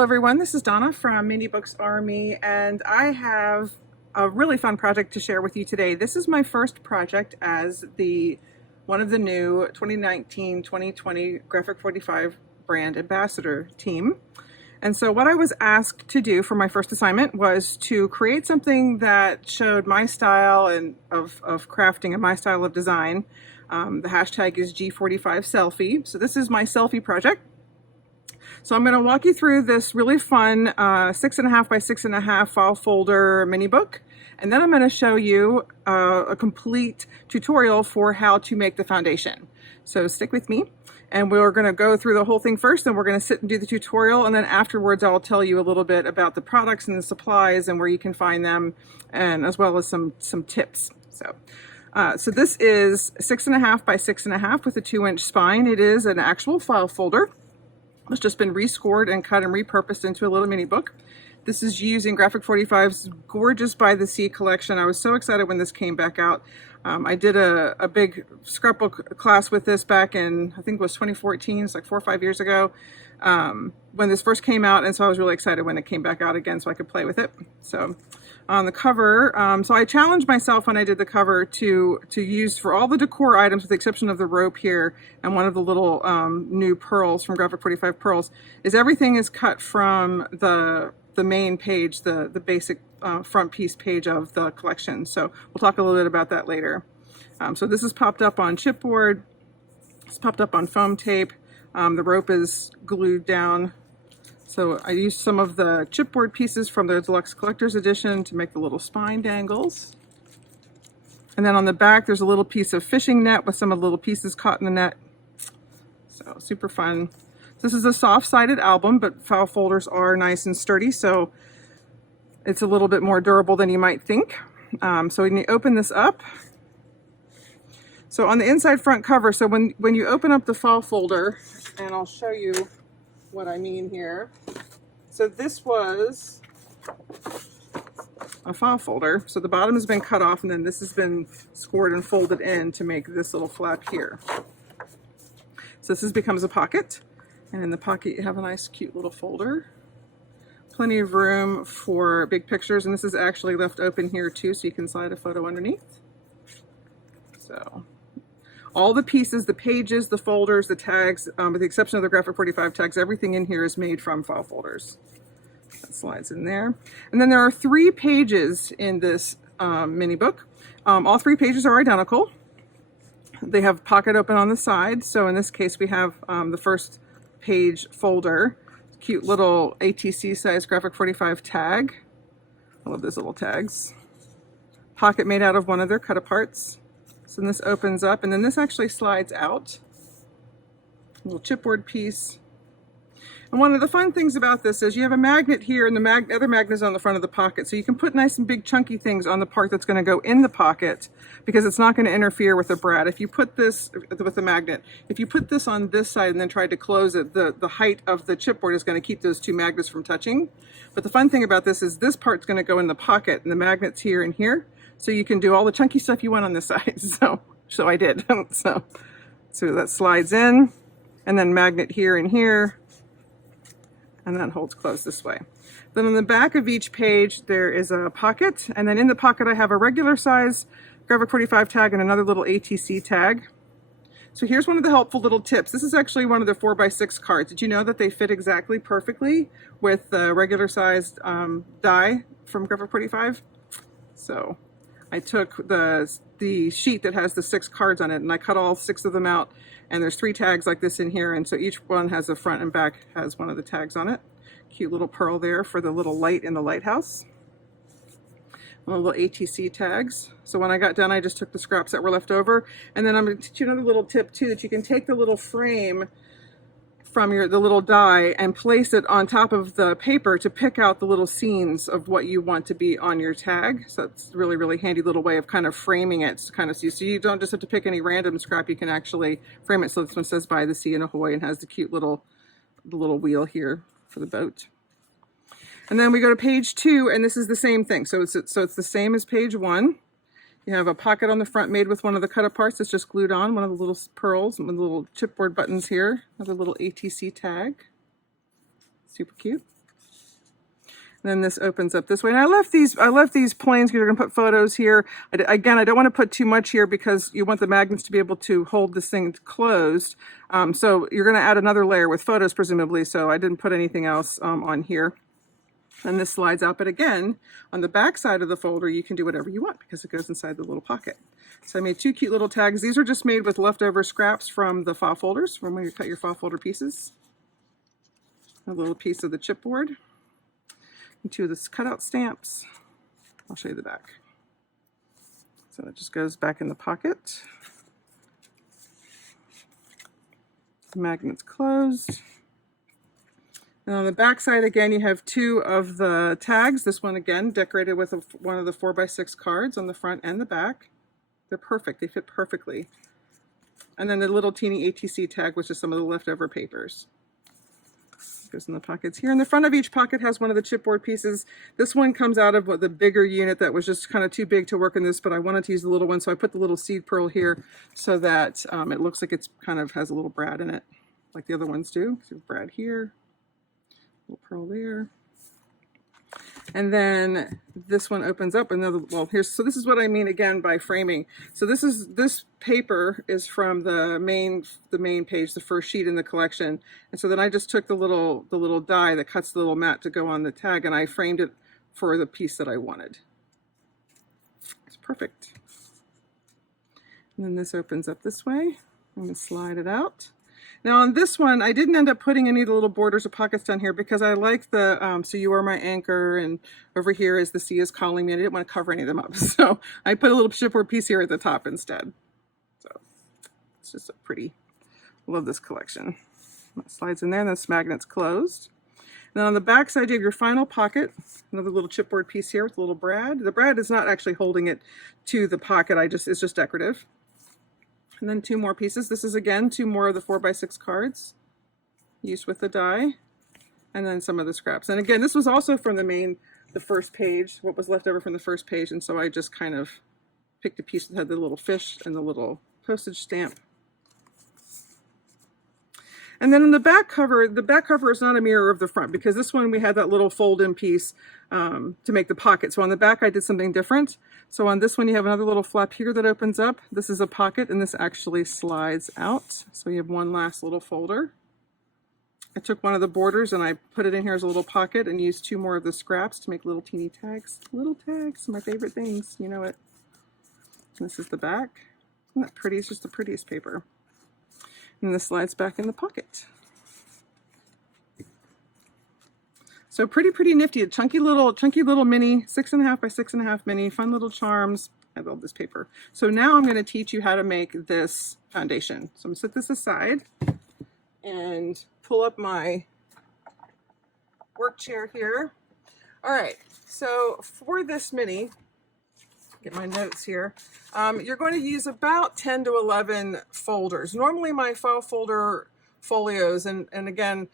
Hello everyone, this is Donna from Mini Books Army, and I have a really fun project to share with you today. This is my first project as one of the new 2019-2020 Graphic 45 brand ambassador team. And so what I was asked to do for my first assignment was to create something that showed my style and of crafting and my style of design. The hashtag is G45selfie. So this is my selfie project. So I'm going to walk you through this really fun 6.5 by 6.5 file folder mini book, and then I'm going to show you a complete tutorial for how to make the foundation. So stick with me, and we're going to go through the whole thing first, and we're going to sit and do the tutorial, and then afterwards I'll tell you a little bit about the products and the supplies and where you can find them, and as well as some tips. So this is 6.5 by 6.5 with a 2-inch spine. It is an actual file folder. It's just been rescored and cut and repurposed into a little mini book. This is using Graphic 45's gorgeous By the Sea collection. I was so excited when this came back out. I did a big scrapbook class with this back in, I think it was 2014, it's like 4 or 5 years ago, when this first came out, and so I was really excited when it came back out again so I could play with it. So on the cover, so I challenged myself when I did the cover to use for all the decor items, with the exception of the rope here and one of the little new pearls from Graphic 45 pearls, is everything is cut from the main page, the basic front piece page of the collection. So we'll talk a little bit about that later. So this is popped up on chipboard, it's popped up on foam tape, the rope is glued down. So I used some of the chipboard pieces from the Deluxe Collector's Edition to make the little spine dangles. And then on the back there's a little piece of fishing net with some of the little pieces caught in the net. So super fun. This is a soft-sided album, but file folders are nice and sturdy, so it's a little bit more durable than you might think. So when you open this up, so on the inside front cover, so when you open up the file folder, and I'll show you what I mean here. So this was a file folder. So the bottom has been cut off, and then this has been scored and folded in to make this little flap here. So this becomes a pocket, and in the pocket you have a nice cute little folder. Plenty of room for big pictures, and this is actually left open here too, so you can slide a photo underneath. So all the pieces, the pages, the folders, the tags, with the exception of the Graphic 45 tags, everything in here is made from file folders. That slides in there. And then there are 3 pages in this mini book. All 3 pages are identical. They have pocket open on the side. So in this case we have the first page folder, cute little ATC size Graphic 45 tag. I love those little tags. Pocket made out of one of their cut-aparts. So this opens up, and then this actually slides out. A little chipboard piece. And one of the fun things about this is you have a magnet here, and the other magnet is on the front of the pocket. So you can put nice and big chunky things on the part that's going to go in the pocket, because it's not going to interfere with the brad. If you put this with the magnet, if you put this on this side and then tried to close it, the height of the chipboard is going to keep those 2 magnets from touching. But the fun thing about this is this part's going to go in the pocket, and the magnet's here and here. So you can do all the chunky stuff you want on this side. So I did. So that slides in, and then magnet here and here, and that holds closed this way. Then on the back of each page there is a pocket, and then in the pocket I have a regular size Graphic 45 tag and another little ATC tag. So here's one of the helpful little tips. This is actually one of the 4x6 cards. Did you know that they fit exactly perfectly with the regular sized die from Graphic 45? So I took the sheet that has the 6 cards on it, and I cut all 6 of them out, and there's 3 tags like this in here, and so each one has a front and back, has one of the tags on it. Cute little pearl there for the little light in the lighthouse. Little ATC tags. So when I got done, I just took the scraps that were left over, and then I'm going to teach you another little tip too, that you can take the little frame from the little die and place it on top of the paper to pick out the little scenes of what you want to be on your tag. So it's a really, really handy little way of kind of framing it, so you don't just have to pick any random scrap. You can actually frame it. So this one says By the Sea in Ahoy and has the cute little wheel here for the boat. And then we go to page 2, and this is the same thing. So it's the same as page 1. You have a pocket on the front made with one of the cut-aparts that's just glued on, one of the little pearls, and with the little chipboard buttons here. Another little ATC tag. Super cute. And then this opens up this way. And I left these planes because you're going to put photos here. Again, I don't want to put too much here because you want the magnets to be able to hold this thing closed. So you're going to add another layer with photos, presumably. So I didn't put anything else on here. And this slides out. But again, on the back side of the folder, you can do whatever you want because it goes inside the little pocket. So I made two cute little tags. These are just made with leftover scraps from the file folders, from when you cut your file folder pieces. A little piece of the chipboard. And two of the cutout stamps. I'll show you the back. So it just goes back in the pocket. The magnet's closed. And on the back side, again, you have two of the tags. This one, again, decorated with one of the 4x6 cards on the front and the back. They're perfect. They fit perfectly. And then the little teeny ATC tag, which is some of the leftover papers. Goes in the pockets here. And the front of each pocket has one of the chipboard pieces. This one comes out of the bigger unit that was just kind of too big to work in this, but I wanted to use the little one, so I put the little seed pearl here so that it looks like it's kind of has a little brad in it, like the other ones do. So brad here, little pearl there. And then this one opens up another, well, so this is what I mean again by framing. So this paper is from the main page, the first sheet in the collection. And so then I just took the little die that cuts the little mat to go on the tag, and I framed it for the piece that I wanted. It's perfect. And then this opens up this way. I'm going to slide it out. Now on this one, I didn't end up putting any of the little borders or pockets down here because I like the, so you are my anchor, and over here is the sea is calling me, and I didn't want to cover any of them up. So I put a little chipboard piece here at the top instead. So it's just a pretty, I love this collection. That slides in there, and this magnet's closed. And then on the back side, you have your final pocket, another little chipboard piece here with a little brad. The brad is not actually holding it to the pocket, it's just decorative. And then two more pieces. This is again two more of the 4x6 cards used with the die, and then some of the scraps. And again, this was also from the first page, what was left over from the first page, and so I just kind of picked a piece that had the little fish and the little postage stamp. And then in the back cover is not a mirror of the front because this one we had that little fold-in piece to make the pocket. So on the back I did something different. So on this one you have another little flap here that opens up. This is a pocket, and this actually slides out. So you have one last little folder. I took one of the borders and I put it in here as a little pocket and used two more of the scraps to make little teeny tags. Little tags, my favorite things, you know it. And this is the back. Isn't that pretty? It's just the prettiest paper. And this slides back in the pocket. So pretty nifty. A chunky little mini, 6.5 by 6.5 mini, fun little charms. I love this paper. So now I'm going to teach you how to make this foundation. So I'm going to set this aside and pull up my work chair here. All right, so for this mini, get my notes here. You're going to use about 10 to 11 folders. Normally my file folder folios, and again,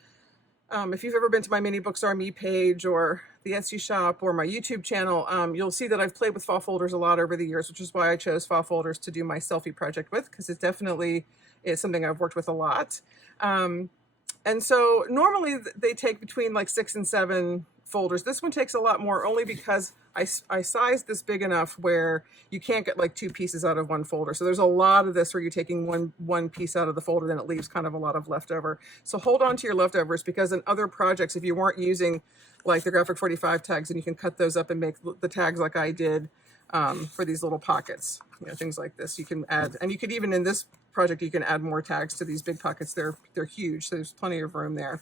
if you've ever been to my Mini Bookstore Me page or the Etsy shop or my YouTube channel, you'll see that I've played with file folders a lot over the years, which is why I chose file folders to do my selfie project with, because it definitely is something I've worked with a lot. And so normally they take between like 6 and 7 folders. This one takes a lot more only because I sized this big enough where you can't get like 2 pieces out of one folder. So there's a lot of this where you're taking one piece out of the folder, then it leaves kind of a lot of leftover. So hold on to your leftovers, because in other projects, if you weren't using like the Graphic 45 tags, and you can cut those up and make the tags like I did for these little pockets, you know, things like this. You can add, and you could even in this project, you can add more tags to these big pockets. They're huge, so there's plenty of room there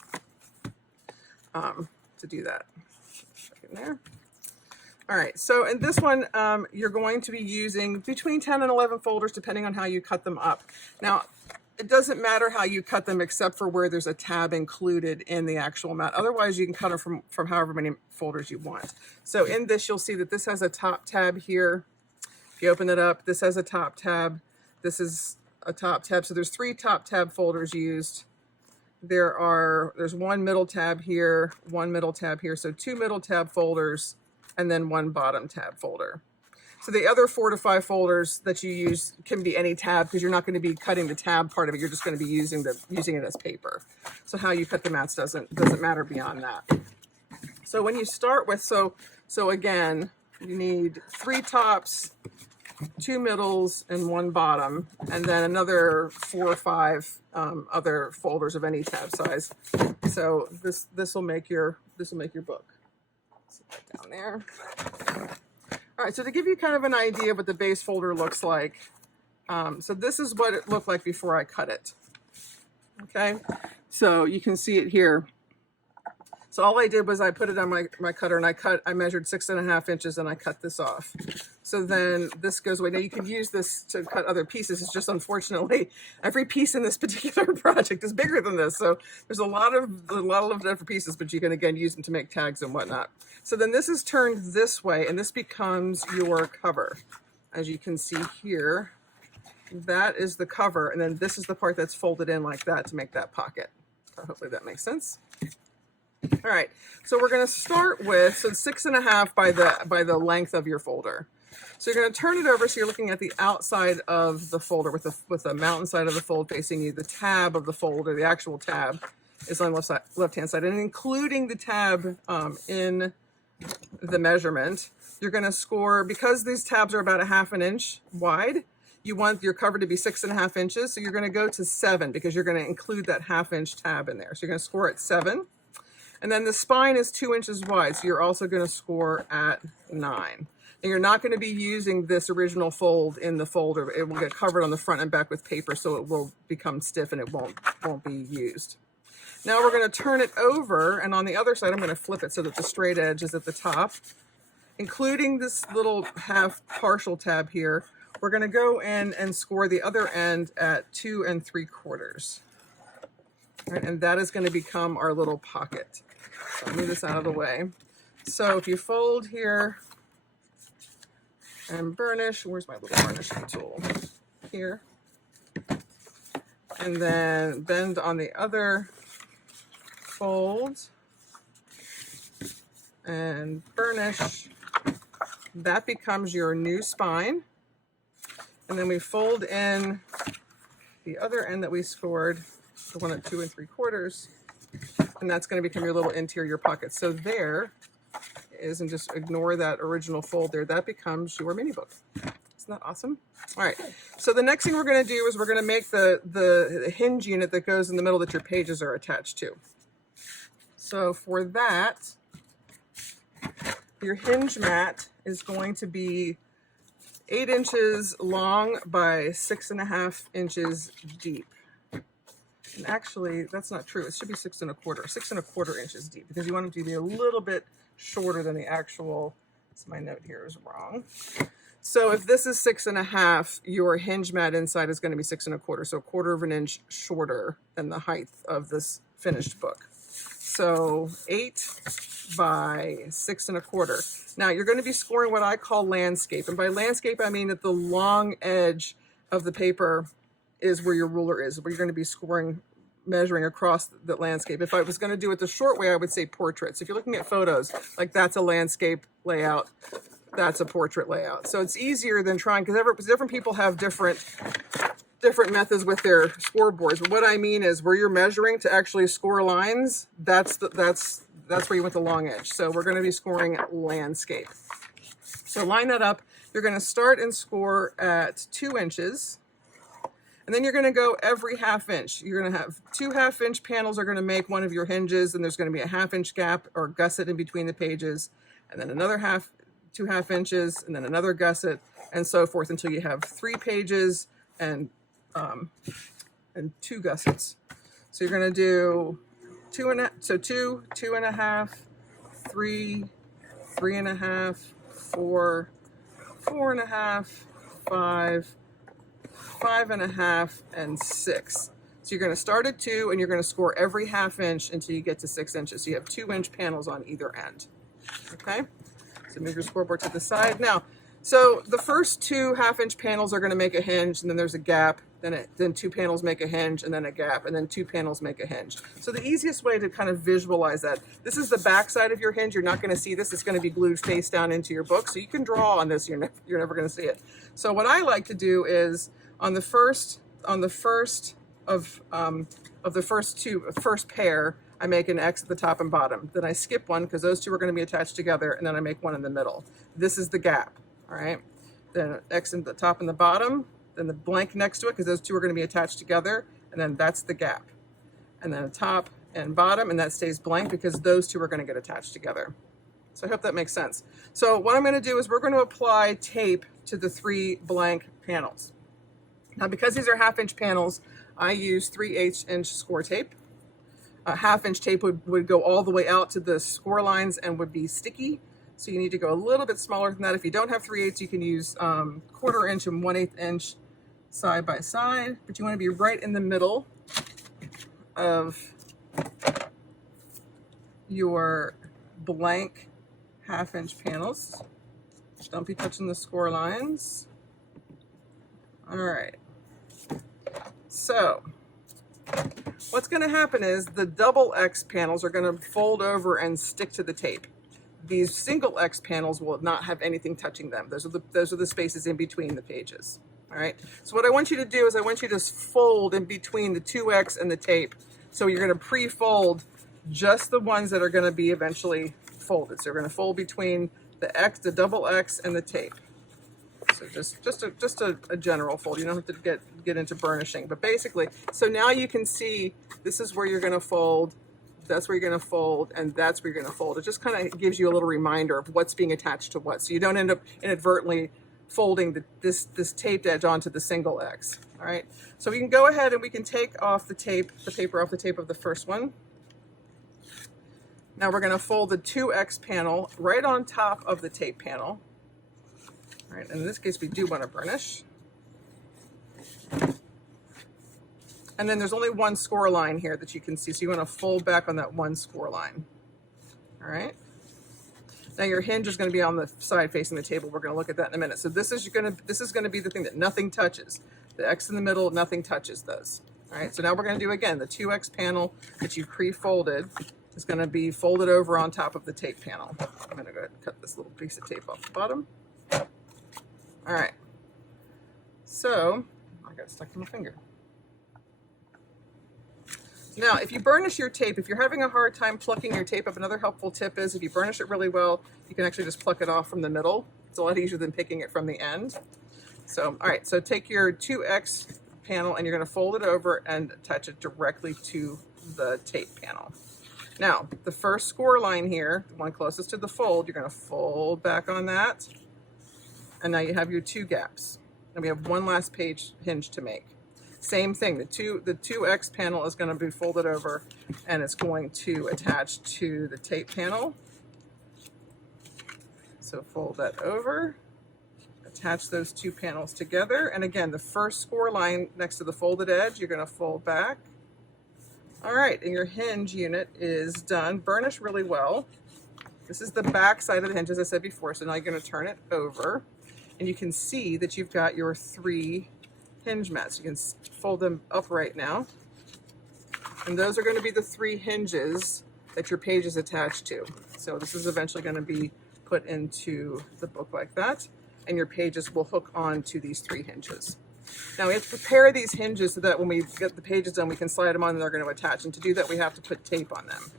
to do that. In there. All right, so in this one, you're going to be using between 10 and 11 folders, depending on how you cut them up. Now, it doesn't matter how you cut them, except for where there's a tab included in the actual mat. Otherwise, you can cut them from however many folders you want. So in this, you'll see that this has a top tab here. If you open it up, this has a top tab. This is a top tab. So there's 3 top tab folders used. There's one middle tab here, one middle tab here. So 2 middle tab folders, and then 1 bottom tab folder. So the other 4 to 5 folders that you use can be any tab, because you're not going to be cutting the tab part of it. You're just going to be using it as paper. So how you cut the mats doesn't matter beyond that. So when you start with, so again, you need 3 tops, 2 middles, and 1 bottom, and then another 4 or 5 other folders of any tab size. So this will make your book. Set that down there. All right, so to give you kind of an idea of what the base folder looks like, so this is what it looked like before I cut it. Okay, so you can see it here. So all I did was I put it on my cutter and I measured 6.5 inches and I cut this off. So then this goes away. Now you can use this to cut other pieces. It's just unfortunately every piece in this particular project is bigger than this. So there's a lot of different pieces, but you can again use them to make tags and whatnot. So then this is turned this way and this becomes your cover. As you can see here, that is the cover. And then this is the part that's folded in like that to make that pocket. So hopefully that makes sense. All right, so we're going to start with, so 6.5 by the length of your folder. So you're going to turn it over so you're looking at the outside of the folder with the mountain side of the fold facing you. The tab of the folder, the actual tab, is on the left-hand side. And including the tab in the measurement, you're going to score, because these tabs are about 1/2 inch wide, you want your cover to be 6.5 inches. So you're going to go to 7 because you're going to include that 1/2 inch tab in there. So you're going to score at 7. And then the spine is 2 inches wide, so you're also going to score at 9. And you're not going to be using this original fold in the folder. It will get covered on the front and back with paper, so it will become stiff and it won't be used. Now we're going to turn it over, and on the other side, I'm going to flip it so that the straight edge is at the top. Including this little half partial tab here, we're going to go in and score the other end at 2 3/4. Right, and that is going to become our little pocket. So I'll move this out of the way. So if you fold here and burnish, where's my little burnishing tool? Here. And then bend on the other fold and burnish. That becomes your new spine. And then we fold in the other end that we scored, the one at 2 3/4, and that's going to become your little interior pocket. So there is, and just ignore that original fold there, that becomes your mini book. Isn't that awesome? All right, so the next thing we're going to do is we're going to make the hinge unit that goes in the middle that your pages are attached to. So for that, your hinge mat is going to be 8 inches long by 6.5 inches deep. And actually, that's not true. It should be 6 1/4 inches deep, because you want it to be a little bit shorter than the actual. So my note here is wrong. So if this is 6.5, your hinge mat inside is going to be 6 1/4, so 1/4 inch shorter than the height of this finished book. So 8 by 6 1/4. Now you're going to be scoring what I call landscape, and by landscape I mean that the long edge of the paper is where your ruler is, where you're going to be scoring, measuring across the landscape. If I was going to do it the short way, I would say portraits. If you're looking at photos, like that's a landscape layout, that's a portrait layout. So it's easier than trying, because different people have different methods with their scoreboards. But what I mean is where you're measuring to actually score lines, that's where you want the long edge. So we're going to be scoring landscape. So line that up. You're going to start and score at 2 inches. And then you're going to go every 1/2 inch. You're going to have 2 1/2 inch panels are going to make one of your hinges, and there's going to be a 1/2 inch gap or gusset in between the pages, and then another 2 1/2 inches, and then another gusset, and so forth until you have 3 pages and 2 gussets. So you're going to do 2, 2.5, 3, 3.5, 4, 4.5, 5, 5.5, and 6. So you're going to start at 2, and you're going to score every 1/2 inch until you get to 6 inches. So you have 2 inch panels on either end. Okay? So move your scoreboard to the side. Now, so the first 2 1/2 inch panels are going to make a hinge, and then there's a gap. Then 2 panels make a hinge, and then a gap, and then 2 panels make a hinge. So the easiest way to kind of visualize that, this is the back side of your hinge. You're not going to see this. It's going to be glued face down into your book. So you can draw on this. You're never going to see it. So what I like to do is on the first pair, I make an X at the top and bottom. Then I skip one because those two are going to be attached together, and then I make one in the middle. This is the gap, all right? Then X in the top and the bottom, then the blank next to it because those two are going to be attached together, and then that's the gap. And then the top and bottom, and that stays blank because those two are going to get attached together. So I hope that makes sense. So what I'm going to do is we're going to apply tape to the 3 blank panels. Now, because these are 1/2-inch panels, I use 3/8 inch score tape. A 1/2-inch tape would go all the way out to the score lines and would be sticky. So you need to go a little bit smaller than that. If you don't have 3/8, you can use 1/4 inch and 1/8 inch side by side, but you want to be right in the middle of your blank 1/2-inch panels. Don't be touching the score lines. All right. So what's going to happen is the double X panels are going to fold over and stick to the tape. These single X panels will not have anything touching them. Those are the spaces in between the pages. All right. So what I want you to do is I want you to fold in between the 2X and the tape. So you're going to pre-fold just the ones that are going to be eventually folded. So you're going to fold between the X, the double X, and the tape. So just a general fold. You don't have to get into burnishing, but basically, so now you can see this is where you're going to fold, that's where you're going to fold, and that's where you're going to fold. It just kind of gives you a little reminder of what's being attached to what, so you don't end up inadvertently folding this taped edge onto the single X. All right, so we can go ahead and we can take off the paper off the tape of the first one. Now we're going to fold the 2X panel right on top of the tape panel. All right, and in this case, we do want to burnish. And then there's only one score line here that you can see, so you want to fold back on that one score line. All right. Now your hinge is going to be on the side facing the table. We're going to look at that in a minute. So this is going to be the thing that nothing touches. The X in the middle, nothing touches those. All right. So now we're going to do again the 2X panel that you pre-folded is going to be folded over on top of the tape panel. I'm going to go ahead and cut this little piece of tape off the bottom. All right. So I got stuck in my finger. Now, if you burnish your tape, if you're having a hard time plucking your tape up, another helpful tip is if you burnish it really well, you can actually just pluck it off from the middle. It's a lot easier than picking it from the end. So, all right, so take your 2X panel and you're going to fold it over and attach it directly to the tape panel. Now, the first score line here, the one closest to the fold, you're going to fold back on that. And now you have your 2 gaps. And we have one last page hinge to make. Same thing, the 2X panel is going to be folded over and it's going to attach to the tape panel. So fold that over, attach those 2 panels together. And again, the first score line next to the folded edge, you're going to fold back. All right, and your hinge unit is done. Burnish really well. This is the back side of the hinge, as I said before. So now you're going to turn it over and you can see that you've got your 3 hinge mats. You can fold them upright now. And those are going to be the 3 hinges that your page is attached to. So this is eventually going to be put into the book like that. And your pages will hook on to these 3 hinges. Now we have to prepare these hinges so that when we get the pages done, we can slide them on and they're going to attach. And to do that, we have to put tape on them.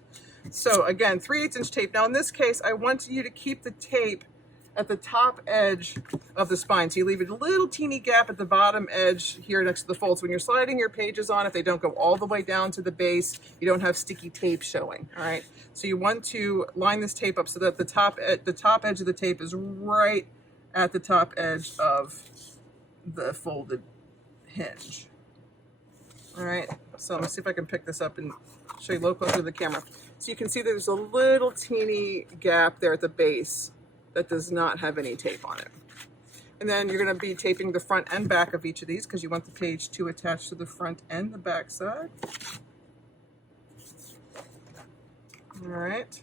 So again, 3/8 inch tape. Now in this case, I want you to keep the tape at the top edge of the spine. So you leave a little teeny gap at the bottom edge here next to the fold. So when you're sliding your pages on, if they don't go all the way down to the base, you don't have sticky tape showing, all right? So you want to line this tape up so that the top edge of the tape is right at the top edge of the folded hinge. All right, so let me see if I can pick this up and show you a little closer to the camera. So you can see there's a little teeny gap there at the base that does not have any tape on it. And then you're going to be taping the front and back of each of these because you want the page to attach to the front and the back side. All right.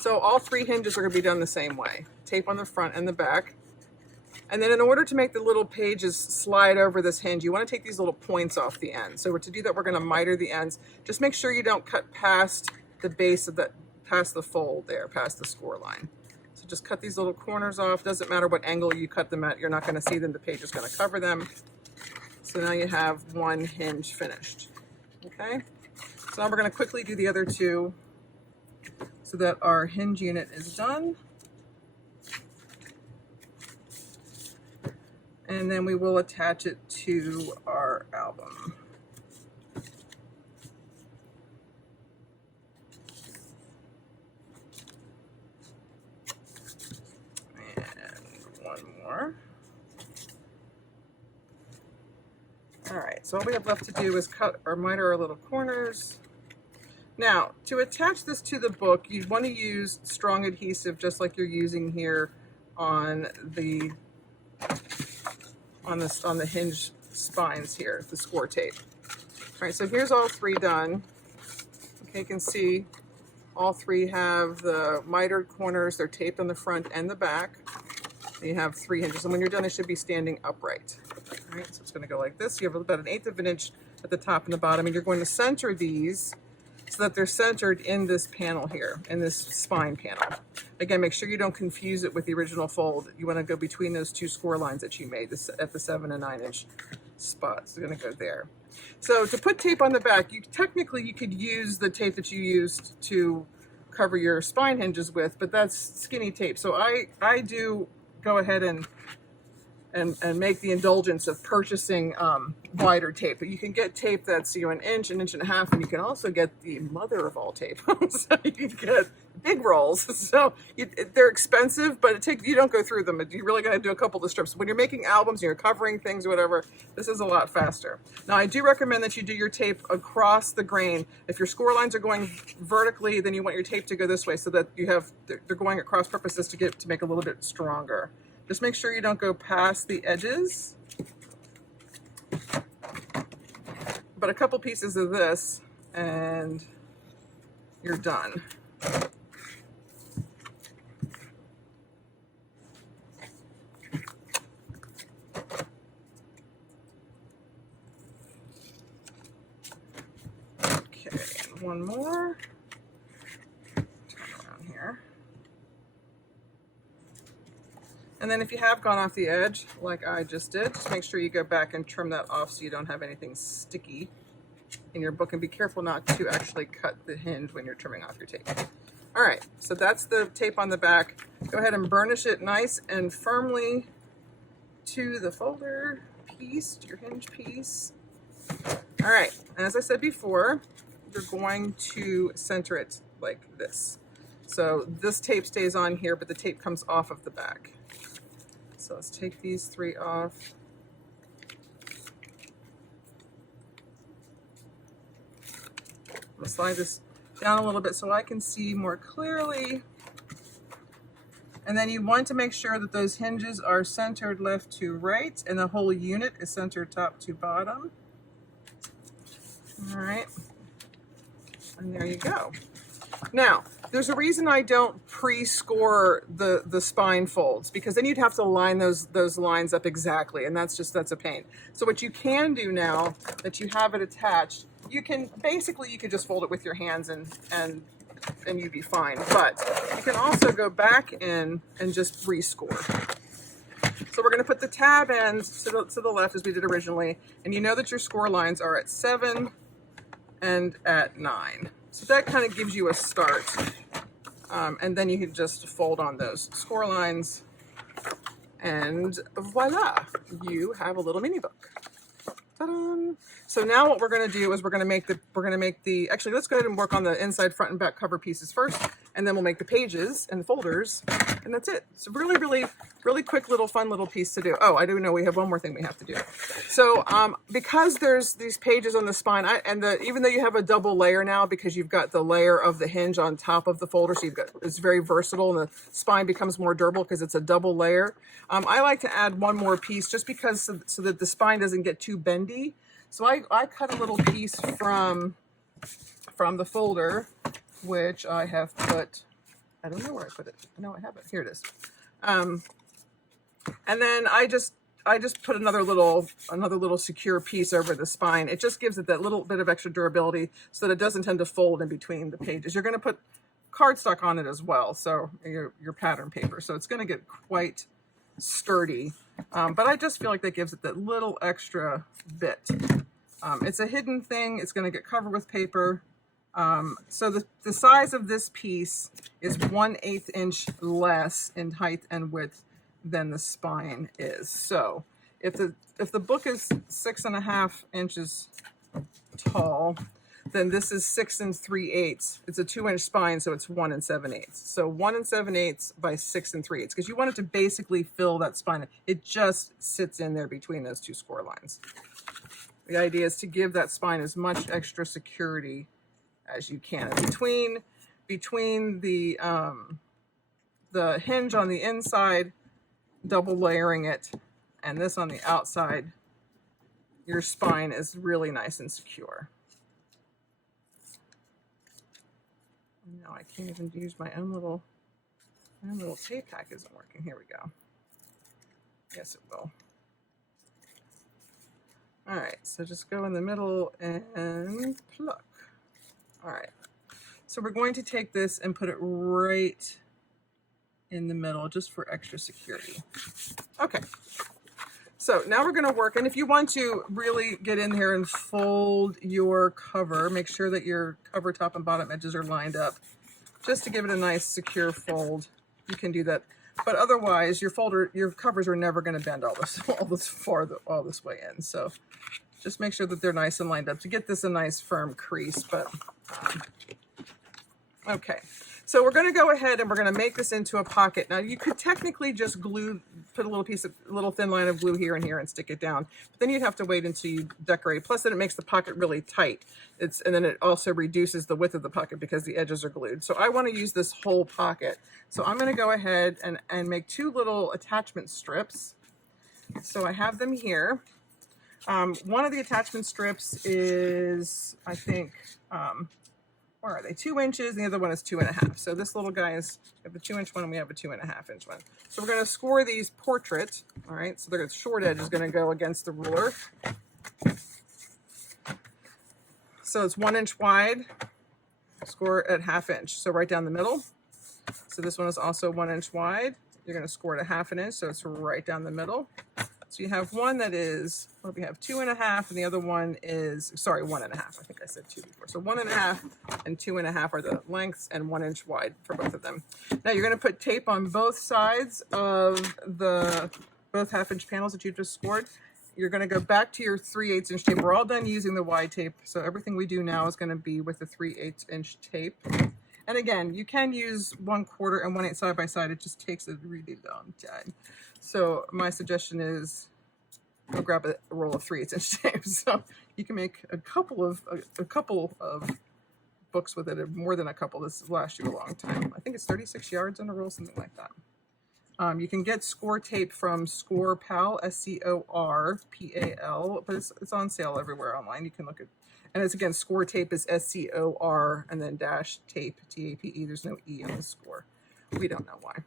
So all 3 hinges are going to be done the same way. Tape on the front and the back. And then in order to make the little pages slide over this hinge, you want to take these little points off the end. So to do that, we're going to miter the ends. Just make sure you don't cut past the base of the past the fold there, past the score line. So just cut these little corners off. Doesn't matter what angle you cut them at, you're not going to see them. The page is going to cover them. So now you have one hinge finished. Okay. So now we're going to quickly do the other two so that our hinge unit is done. And then we will attach it to our album. And one more. All right, so all we have left to do is cut or miter our little corners. Now, to attach this to the book, you'd want to use strong adhesive just like you're using here on the hinge spines here, the score tape. All right, so here's all three done. Okay, you can see all three have the mitered corners. They're taped on the front and the back. You have 3 hinges, and when you're done, it should be standing upright. All right, so it's going to go like this. You have about 1/8 of an inch at the top and the bottom, and you're going to center these so that they're centered in this panel here, in this spine panel. Again, make sure you don't confuse it with the original fold. You want to go between those 2 score lines that you made at the 7 and 9 inch spots. They're going to go there. So to put tape on the back, technically you could use the tape that you used to cover your spine hinges with, but that's skinny tape. So I do go ahead and make the indulgence of purchasing wider tape. But you can get tape that's 1 inch, 1.5 inches, and you can also get the mother of all tape. So you can get big rolls. So they're expensive, but you don't go through them. You really got to do a couple of strips. When you're making albums and you're covering things or whatever, this is a lot faster. Now I do recommend that you do your tape across the grain. If your score lines are going vertically, then you want your tape to go this way so that they're going at cross purposes to make a little bit stronger. Just make sure you don't go past the edges. But a couple pieces of this and you're done. Okay, and one more. Turn around here. And then if you have gone off the edge, like I just did, just make sure you go back and trim that off so you don't have anything sticky in your book, and be careful not to actually cut the hinge when you're trimming off your tape. All right, so that's the tape on the back. Go ahead and burnish it nice and firmly to the folder piece, to your hinge piece. All right, and as I said before, you're going to center it like this. So this tape stays on here, but the tape comes off of the back. So let's take these 3 off. I'm going to slide this down a little bit so I can see more clearly. And then you want to make sure that those hinges are centered left to right and the whole unit is centered top to bottom. All right, and there you go. Now, there's a reason I don't pre-score the spine folds, because then you'd have to line those lines up exactly, and that's a pain. So what you can do now that you have it attached, you could just fold it with your hands and you'd be fine. But you can also go back in and just rescore. So we're going to put the tab ends to the left as we did originally, and you know that your score lines are at 7 and at 9. So that kind of gives you a start. And then you can just fold on those score lines, and voila, you have a little mini book. Ta-da! So now what we're going to do is we're going to make the, actually let's go ahead and work on the inside, front, and back cover pieces first, and then we'll make the pages and the folders, and that's it. So really quick little fun little piece to do. Oh, I do know we have one more thing we have to do. So because there's these pages on the spine, even though you have a double layer now, because you've got the layer of the hinge on top of the folder, so it's very versatile, and the spine becomes more durable because it's a double layer. I like to add one more piece just because so that the spine doesn't get too bendy. So I cut a little piece from the folder, which I have put, I don't know where I put it. No, I have it. Here it is. And then I just put another little secure piece over the spine. It just gives it that little bit of extra durability so that it doesn't tend to fold in between the pages. You're going to put cardstock on it as well, so your pattern paper. So it's going to get quite sturdy. But I just feel like that gives it that little extra bit. It's a hidden thing. It's going to get covered with paper. So the size of this piece is 1/8 inch less in height and width than the spine is. So if the book is 6.5 inches tall, then this is 6 3/8. It's a 2-inch spine, so it's 1 7/8. So 1 7/8 by 6 3/8, because you want it to basically fill that spine. It just sits in there between those two score lines. The idea is to give that spine as much extra security as you can. And between the hinge on the inside, double layering it, and this on the outside, your spine is really nice and secure. No, I can't even use my own little tape pack isn't working. Here we go. Yes, it will. All right, so just go in the middle and pluck. All right, so we're going to take this and put it right in the middle just for extra security. Okay, so now we're going to work, and if you want to really get in here and fold your cover, make sure that your cover top and bottom edges are lined up just to give it a nice secure fold. You can do that, but otherwise your covers are never going to bend all this way in. So just make sure that they're nice and lined up to get this a nice firm crease. But okay, so we're going to go ahead and we're going to make this into a pocket. Now you could technically just put a little thin line of glue here and here and stick it down, but then you'd have to wait until you decorate. Plus then it makes the pocket really tight. And then it also reduces the width of the pocket because the edges are glued. So I want to use this whole pocket. So I'm going to go ahead and make 2 little attachment strips. So I have them here. One of the attachment strips is, I think, where are they? 2 inches. The other one is 2.5. So this little guy is, we have a 2-inch one and we have a 2.5 inch one. So we're going to score these portrait. All right. So the short edge is going to go against the ruler. So it's 1 inch wide. Score at 1/2 inch. So right down the middle. So this one is also 1 inch wide. You're going to score it at 1/2 inch. So it's right down the middle. So you have one that is, what do we have, 2.5, and the other one is, sorry, 1.5. I think I said 2 before. So 1.5 and 2.5 are the lengths, and 1 inch wide for both of them. Now you're going to put tape on both sides of both 1/2 inch panels that you just scored. You're going to go back to your 3/8 inch tape. We're all done using the wide tape, so everything we do now is going to be with the 3/8 inch tape. And again, you can use 1/4 and 1/8 side by side. It just takes a really long time. So my suggestion is go grab a roll of 3/8 inch tape. So you can make a couple of books with it, or more than a couple. This will last you a long time. I think it's 36 yards on a roll, something like that. You can get score tape from Score Pal, SCORPAL, but it's on sale everywhere online. You can look at, and it's again, score tape is SCOR and then dash tape, TAPE. There's no E on the score. We don't know why.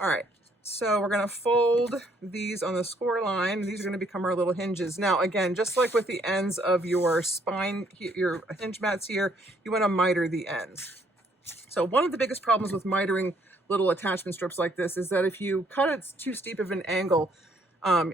All right. So we're going to fold these on the score line. These are going to become our little hinges. Now, again, just like with the ends of your spine, your hinge mats here, you want to miter the ends. So one of the biggest problems with mitering little attachment strips like this is that if you cut it too steep of an angle,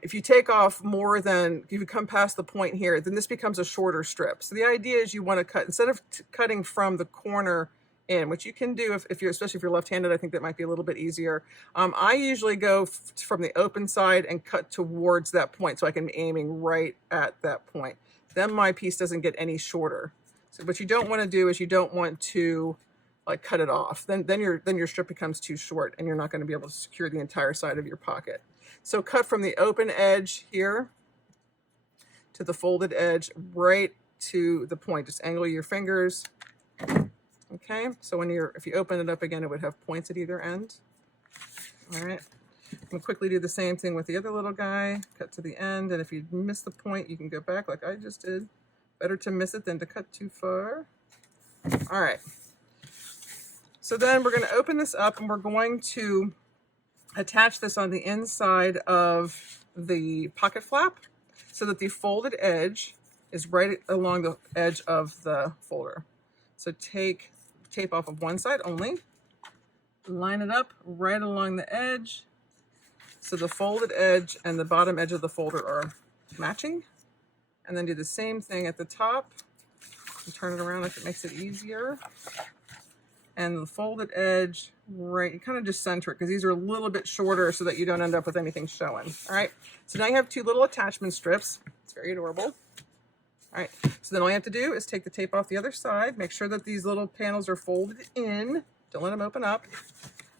if you take off more than, if you come past the point here, then this becomes a shorter strip. So the idea is you want to cut, instead of cutting from the corner in, which you can do if you're, especially if you're left-handed, I think that might be a little bit easier. I usually go from the open side and cut towards that point so I can be aiming right at that point. Then my piece doesn't get any shorter. So what you don't want to do is you don't want to like cut it off. Then your strip becomes too short and you're not going to be able to secure the entire side of your pocket. So cut from the open edge here to the folded edge right to the point. Just angle your fingers. Okay, so if you open it up again, it would have points at either end. All right, I'm gonna quickly do the same thing with the other little guy. Cut to the end, and if you miss the point, you can go back like I just did. Better to miss it than to cut too far. All right, so then we're gonna open this up and we're going to attach this on the inside of the pocket flap so that the folded edge is right along the edge of the folder. So take tape off of one side only, line it up right along the edge so the folded edge and the bottom edge of the folder are matching, and then do the same thing at the top. and turn it around if it makes it easier. And the folded edge, right, you kind of just center it because these are a little bit shorter so that you don't end up with anything showing. All right, so now you have two little attachment strips. It's very adorable. All right, so then all you have to do is take the tape off the other side, make sure that these little panels are folded in, don't let them open up,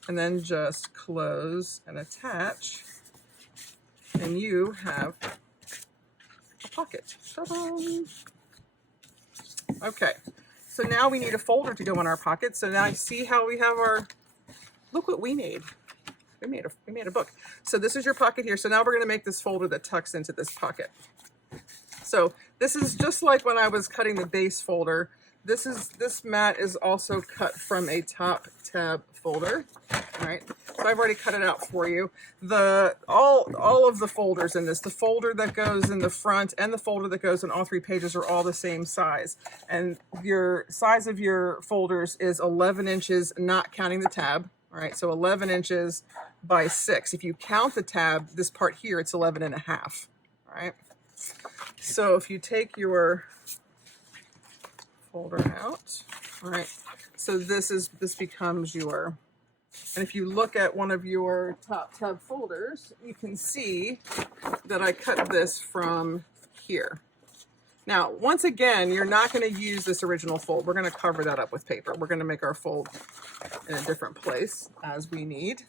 and then just close and attach, and you have a pocket. Ta-da! Okay, so now we need a folder to go in our pocket. So now you see how we have our, look what we made. We made a book. So this is your pocket here. So now we're going to make this folder that tucks into this pocket. So this is just like when I was cutting the base folder. This mat is also cut from a top tab folder. All right, so I've already cut it out for you. All of the folders in this, the folder that goes in the front and the folder that goes in all three pages are all the same size. And your size of your folders is 11 inches, not counting the tab. All right, so 11 inches by 6. If you count the tab, this part here, it's 11 and a half. All right, so if you take your folder out, all right, so this becomes your, and if you look at one of your top tab folders, you can see that I cut this from here. Now, once again, you're not going to use this original fold. We're going to cover that up with paper. We're going to make our fold in a different place as we need.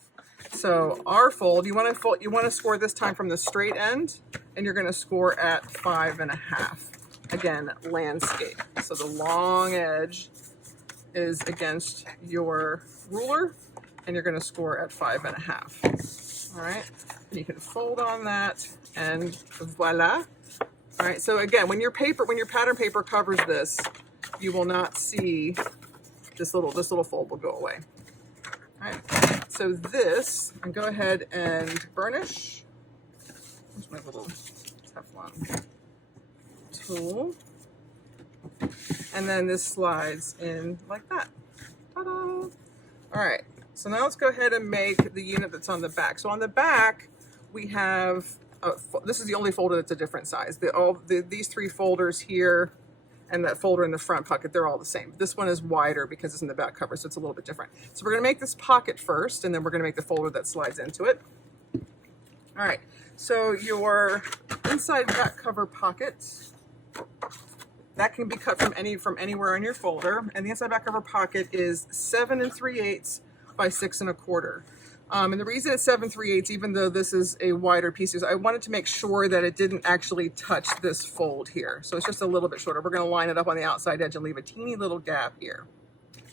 So our fold, you want to score this time from the straight end, and you're going to score at 5.5. Again, landscape. So the long edge is against your ruler, and you're going to score at 5.5. All right, and you can fold on that, and voila. All right, so again, when your pattern paper covers this, you will not see this little fold will go away. All right, so this, and go ahead and burnish. Here's my little Teflon tool, and then this slides in like that. Ta-da! All right, so now let's go ahead and make the unit that's on the back. So on the back, we have this is the only folder that's a different size. These three folders here and that folder in the front pocket, they're all the same. This one is wider because it's in the back cover, so it's a little bit different. So we're going to make this pocket first, and then we're going to make the folder that slides into it. All right, so your inside back cover pocket, that can be cut from anywhere on your folder, and the inside back cover pocket is 7 3/8 by 6 1/4. And the reason it's 7 3/8, even though this is a wider piece, is I wanted to make sure that it didn't actually touch this fold here. So it's just a little bit shorter. We're going to line it up on the outside edge and leave a teeny little gap here.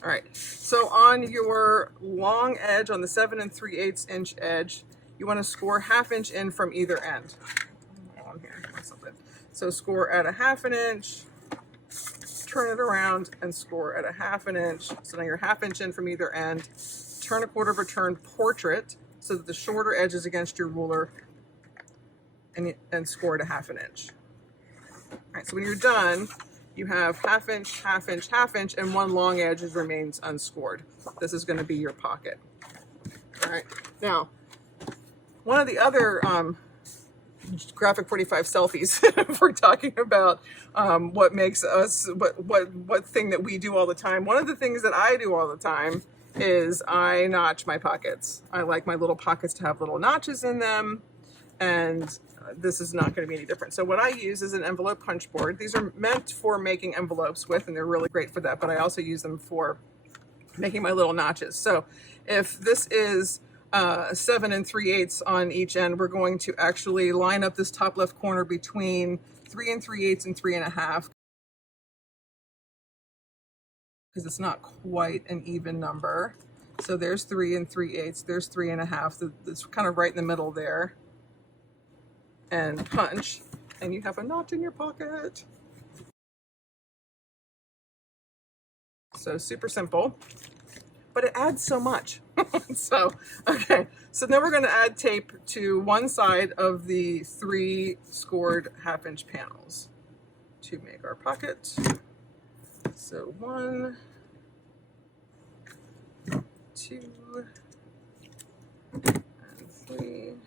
All right, so on your long edge, on the 7 3/8 inch edge, you want to score 1/2 inch in from either end. On here, something. So score at 1/2 inch, turn it around, and score at 1/2 inch. So now you're 1/2 inch in from either end. Turn 1/4 turn portrait so that the shorter edge is against your ruler, and score at 1/2 inch. All right, so when you're done, you have 1/2 inch, 1/2 inch, 1/2 inch, and one long edge remains unscored. This is going to be your pocket. All right, now one of the other graphic 45 selfies, if we're talking about what makes us, what thing that we do all the time. One of the things that I do all the time is I notch my pockets. I like my little pockets to have little notches in them, and this is not going to be any different. So what I use is an envelope punch board. These are meant for making envelopes with, and they're really great for that, but I also use them for making my little notches. So if this is 7 3/8 on each end, we're going to actually line up this top left corner between 3 3/8 and 3.5, because it's not quite an even number. So there's 3 3/8, there's 3.5. It's kind of right in the middle there. And punch, and you have a notch in your pocket. So super simple, but it adds so much. So, okay, so then we're going to add tape to one side of the 3 scored 1/2 inch panels to make our pocket. So 1, 2, and 3.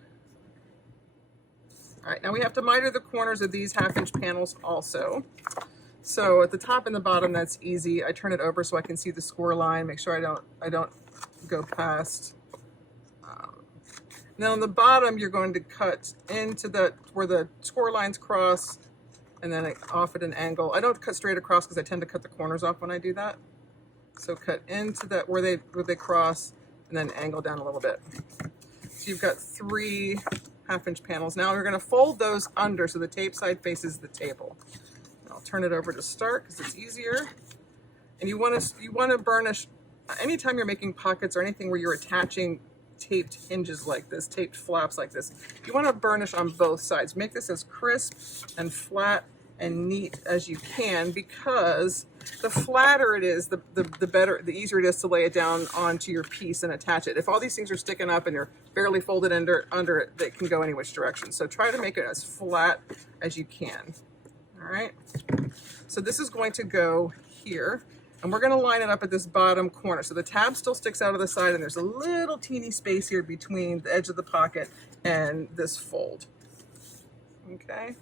All right, now we have to miter the corners of these 1/2 inch panels also. So at the top and the bottom, that's easy. I turn it over so I can see the score line, make sure I don't go past. Now on the bottom, you're going to cut into where the score lines cross, and then off at an angle. I don't cut straight across because I tend to cut the corners off when I do that. So cut into that where they cross, and then angle down a little bit. So you've got 3 1/2-inch panels. Now we're going to fold those under so the tape side faces the table. I'll turn it over to start because it's easier. And you want to burnish anytime you're making pockets or anything where you're attaching taped hinges like this, taped flaps like this. You want to burnish on both sides. Make this as crisp and flat and neat as you can, because the flatter it is, the better, the easier it is to lay it down onto your piece and attach it. If all these things are sticking up and you're barely folded under it, they can go any which direction. So try to make it as flat as you can. All right. So this is going to go here. And we're going to line it up at this bottom corner. So the tab still sticks out of the side, and there's a little teeny space here between the edge of the pocket and this fold. Okay.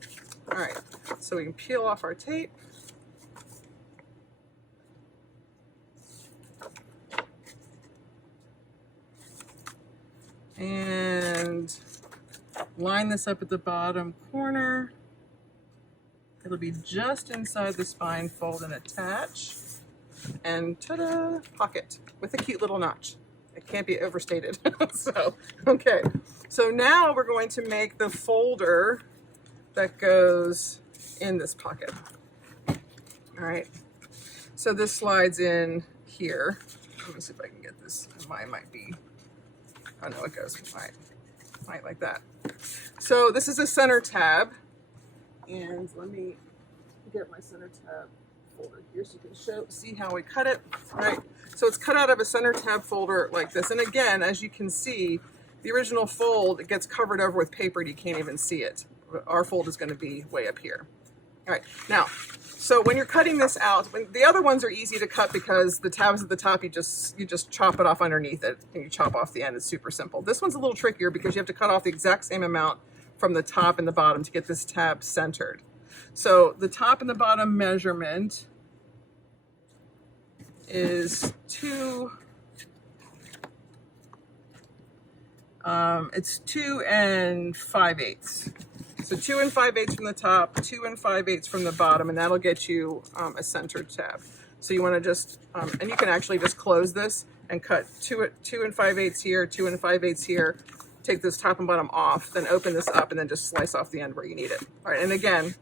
All right. So we can peel off our tape. And line this up at the bottom corner. It'll be just inside the spine fold and attach. And ta-da, pocket with a cute little notch. It can't be overstated. So, okay. So now we're going to make the folder that goes in this pocket. All right. So this slides in here. Let me see if I can get this. Mine might be, oh no, it goes right like that. So this is a center tab. And let me get my center tab folder here so you can see how we cut it. All right, so it's cut out of a center tab folder like this. And again, as you can see, the original fold, it gets covered over with paper and you can't even see it. Our fold is going to be way up here. All right, now, so when you're cutting this out, the other ones are easy to cut because the tabs at the top, you just chop it off underneath it and you chop off the end. It's super simple. This one's a little trickier because you have to cut off the exact same amount from the top and the bottom to get this tab centered. So the top and the bottom measurement is 2 5/8. So 2 5/8 from the top, 2 5/8 from the bottom, and that'll get you a centered tab. So you want to just, and you can actually just close this and cut 2 5/8 here, 2 5/8 here. Take this top and bottom off, then open this up, and then just slice off the end where you need it. All right, and again,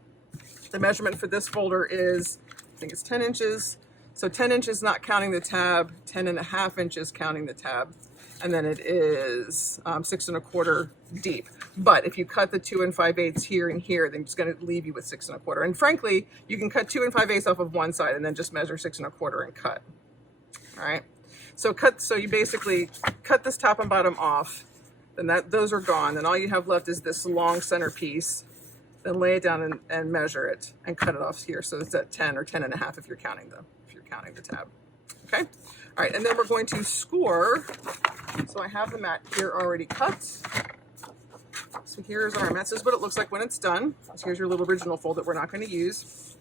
the measurement for this folder is, I think it's 10 inches. So 10 inches not counting the tab, 10 1/2 inches counting the tab, and then it is 6 1/4 deep. But if you cut the 2 5/8 here and here, then it's going to leave you with 6 1/4. And frankly, you can cut 2 5/8 off of one side and then just measure 6 1/4 and cut. All right. So you basically cut this top and bottom off. Then those are gone. Then all you have left is this long center piece. Then lay it down and measure it and cut it off here. So it's at 10 or 10 1/2 if you're counting the tab. Okay. All right. And then we're going to score. So I have the mat here already cut. So here's our mat. This is what it looks like when it's done. So here's your little original fold that we're not going to use.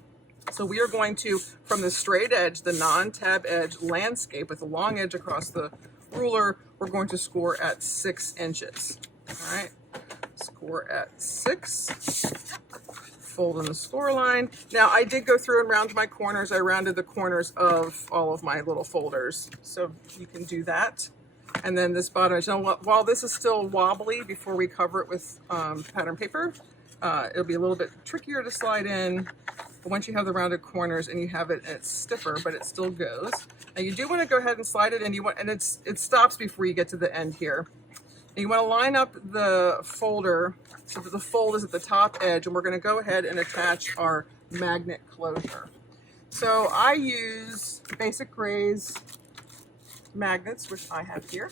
So we are going to, from the straight edge, the non-tab edge landscape with the long edge across the ruler, we're going to score at 6 inches. All right. Score at 6. Fold in the score line. Now I did go through and round my corners. I rounded the corners of all of my little folders. So you can do that. And then this bottom edge. Now while this is still wobbly before we cover it with pattern paper, it'll be a little bit trickier to slide in. But once you have the rounded corners and you have it, and it's stiffer, but it still goes. Now you do want to go ahead and slide it in. It stops before you get to the end here. And you want to line up the folder so that the fold is at the top edge, and we're going to go ahead and attach our magnet closure. So I use Basic Gray's magnets, which I have here.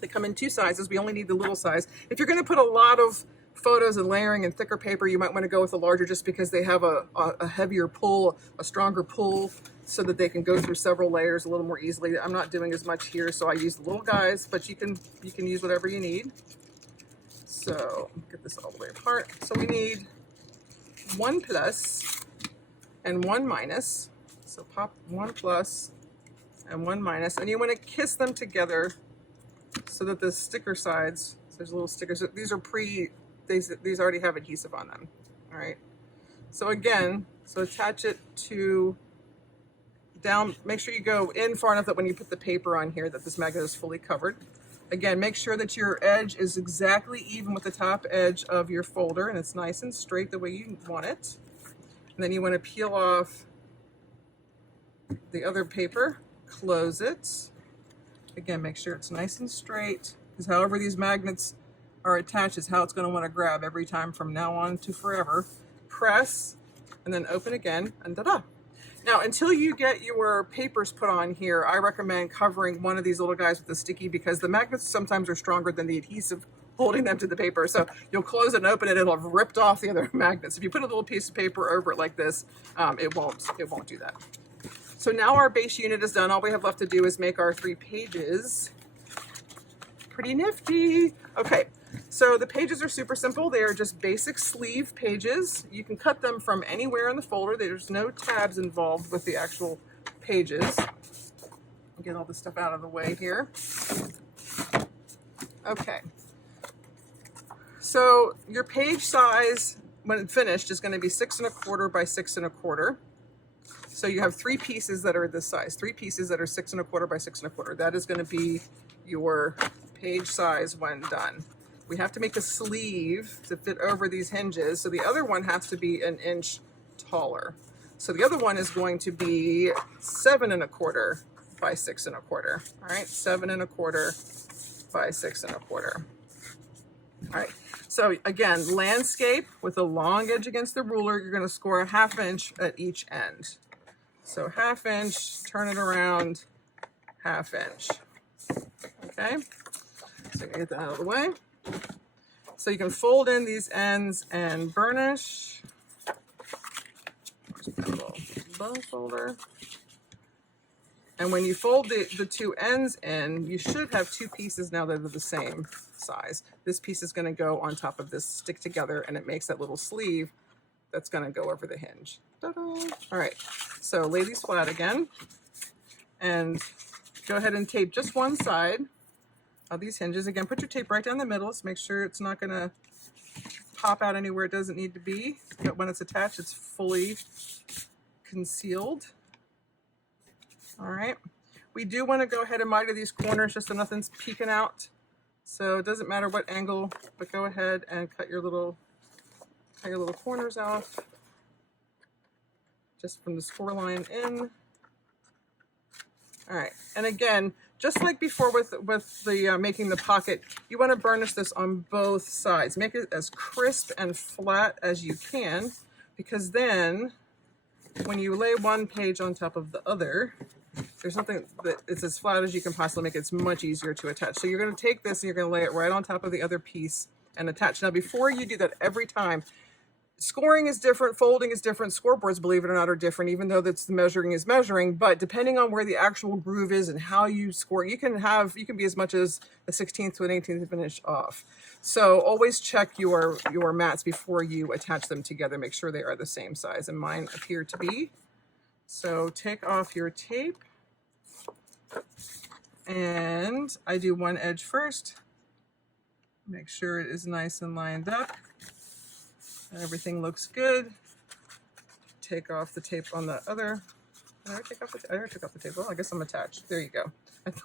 They come in 2 sizes. We only need the little size. If you're going to put a lot of photos and layering and thicker paper, you might want to go with a larger just because they have a heavier pull, a stronger pull, so that they can go through several layers a little more easily. I'm not doing as much here, so I use the little guys, but you can use whatever you need. So get this all the way apart. So we need 1 plus and one minus. So pop one plus and one minus, and you want to kiss them together so that the sticker sides, so there's little stickers, these are these already have adhesive on them. All right. So again, so attach it to down, make sure you go in far enough that when you put the paper on here that this magnet is fully covered. Again, make sure that your edge is exactly even with the top edge of your folder and it's nice and straight the way you want it. And then you want to peel off the other paper, close it. Again, make sure it's nice and straight, because however these magnets are attached is how it's going to want to grab every time from now on to forever. Press and then open again, and ta-da! Now, until you get your papers put on here, I recommend covering one of these little guys with the sticky, because the magnets sometimes are stronger than the adhesive holding them to the paper. So you'll close it and open it, it'll have ripped off the other magnets. If you put a little piece of paper over it like this, it won't do that. So now our base unit is done. All we have left to do is make our 3 pages. Pretty nifty. Okay, so the pages are super simple. They are just basic sleeve pages. You can cut them from anywhere in the folder. There's no tabs involved with the actual pages. I'll get all this stuff out of the way here. Okay. So your page size when finished is going to be 6 1/4 by 6 1/4. So you have 3 pieces that are this size, 3 pieces that are 6 1/4 by 6 1/4. That is going to be your page size when done. We have to make a sleeve to fit over these hinges, so the other one has to be an inch taller. So the other one is going to be 7 1/4 by 6 1/4. All right, 7 1/4 by 6 1/4. All right, so again, landscape with a long edge against the ruler, you're going to score a 1/2 inch at each end. So 1/2 inch, turn it around, 1/2 inch. Okay, so get that out of the way. So you can fold in these ends and burnish. Where's my little bone folder? And when you fold the 2 ends in, you should have 2 pieces now that are the same size. This piece is going to go on top of this, stick together, and it makes that little sleeve that's going to go over the hinge. Ta-da! All right, so lay these flat again, and go ahead and tape just one side of these hinges. Again, put your tape right down the middle to make sure it's not going to pop out anywhere it doesn't need to be. But when it's attached, it's fully concealed. All right, we do want to go ahead and miter these corners just so nothing's peeking out. So it doesn't matter what angle, but go ahead and cut your little corners off just from the score line in. All right, and again, just like before with the making the pocket, you want to burnish this on both sides. Make it as crisp and flat as you can, because then when you lay one page on top of the other, there's something that it's as flat as you can possibly make it. It's much easier to attach. So you're going to take this and you're going to lay it right on top of the other piece and attach. Now, before you do that, every time, scoring is different, folding is different, scoreboards, believe it or not, are different, even though that's the measuring is measuring. But depending on where the actual groove is and how you score, you can be as much as a 16th to an 18th of an inch off. So always check your mats before you attach them together. Make sure they are the same size, and mine appear to be. So take off your tape, and I do one edge first. Make sure it is nice and lined up. Everything looks good. Take off the tape on the other. Did I already take off the tape? I already took off the tape. Well, I guess I'm attached. There you go.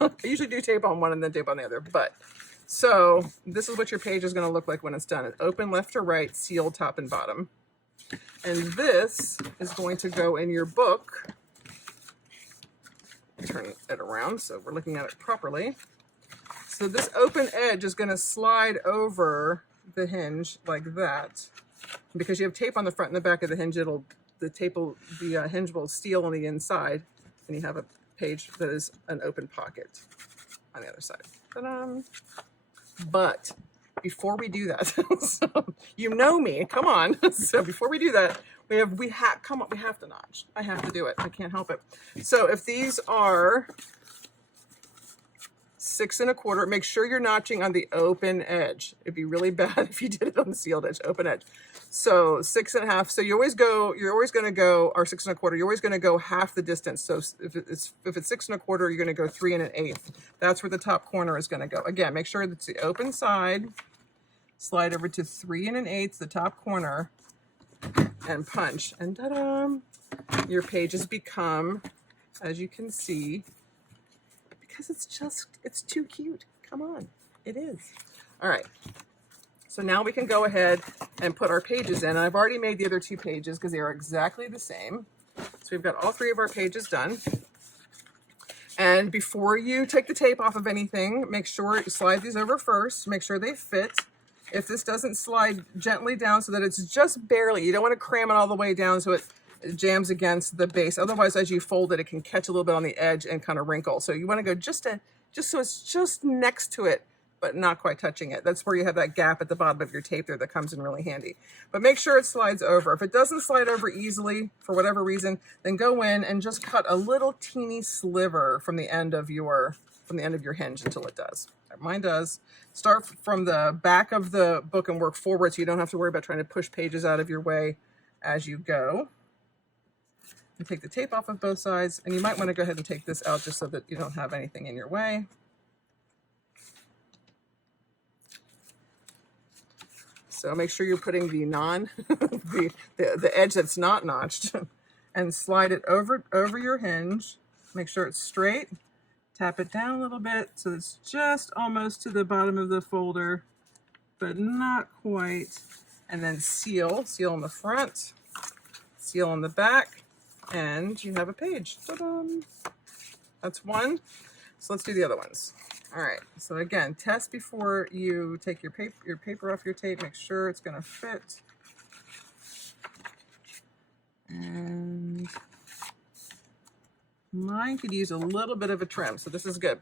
I usually do tape on one and then tape on the other. But so this is what your page is going to look like when it's done. It's open left to right, sealed top and bottom. And this is going to go in your book. Turn it around so we're looking at it properly. So this open edge is going to slide over the hinge like that. Because you have tape on the front and the back of the hinge, the hinge will seal on the inside, and you have a page that is an open pocket on the other side. Ta-da! But before we do that, so you know me, come on. So before we do that, we have to notch. I have to do it. I can't help it. So if these are 6 1/4. Make sure you're notching on the open edge. It'd be really bad if you did it on the sealed edge, open edge. So 6 1/2. So you're always going to go, or 6 1/4. You're always going to go half the distance. So if it's 6 1/4, you're going to go 3 1/8. That's where the top corner is going to go. Again, make sure that's the open side. Slide over to 3 1/8, the top corner, and punch. And ta-da! Your pages become, as you can see, because it's too cute. Come on, it is. All right. So now we can go ahead and put our pages in. And I've already made the other 2 pages because they are exactly the same. So we've got all 3 of our pages done. And before you take the tape off of anything, make sure you slide these over first. Make sure they fit. If this doesn't slide gently down so that it's just barely, you don't want to cram it all the way down so it jams against the base. Otherwise, as you fold it, it can catch a little bit on the edge and kind of wrinkle. So you want to go just so it's just next to it, but not quite touching it. That's where you have that gap at the bottom of your tape there that comes in really handy. But make sure it slides over. If it doesn't slide over easily for whatever reason, then go in and just cut a little teeny sliver from the end of your hinge until it does. Mine does. Start from the back of the book and work forward so you don't have to worry about trying to push pages out of your way as you go. And take the tape off of both sides, and you might want to go ahead and take this out just so that you don't have anything in your way. So make sure you're putting the the edge that's not notched and slide it over your hinge. Make sure it's straight. Tap it down a little bit so it's just almost to the bottom of the folder, but not quite. And then seal on the front, seal on the back, and you have a page. Ta-da! That's one. So let's do the other ones. All right, so again, test before you take your paper off your tape. Make sure it's gonna fit. And mine could use a little bit of a trim, so this is good.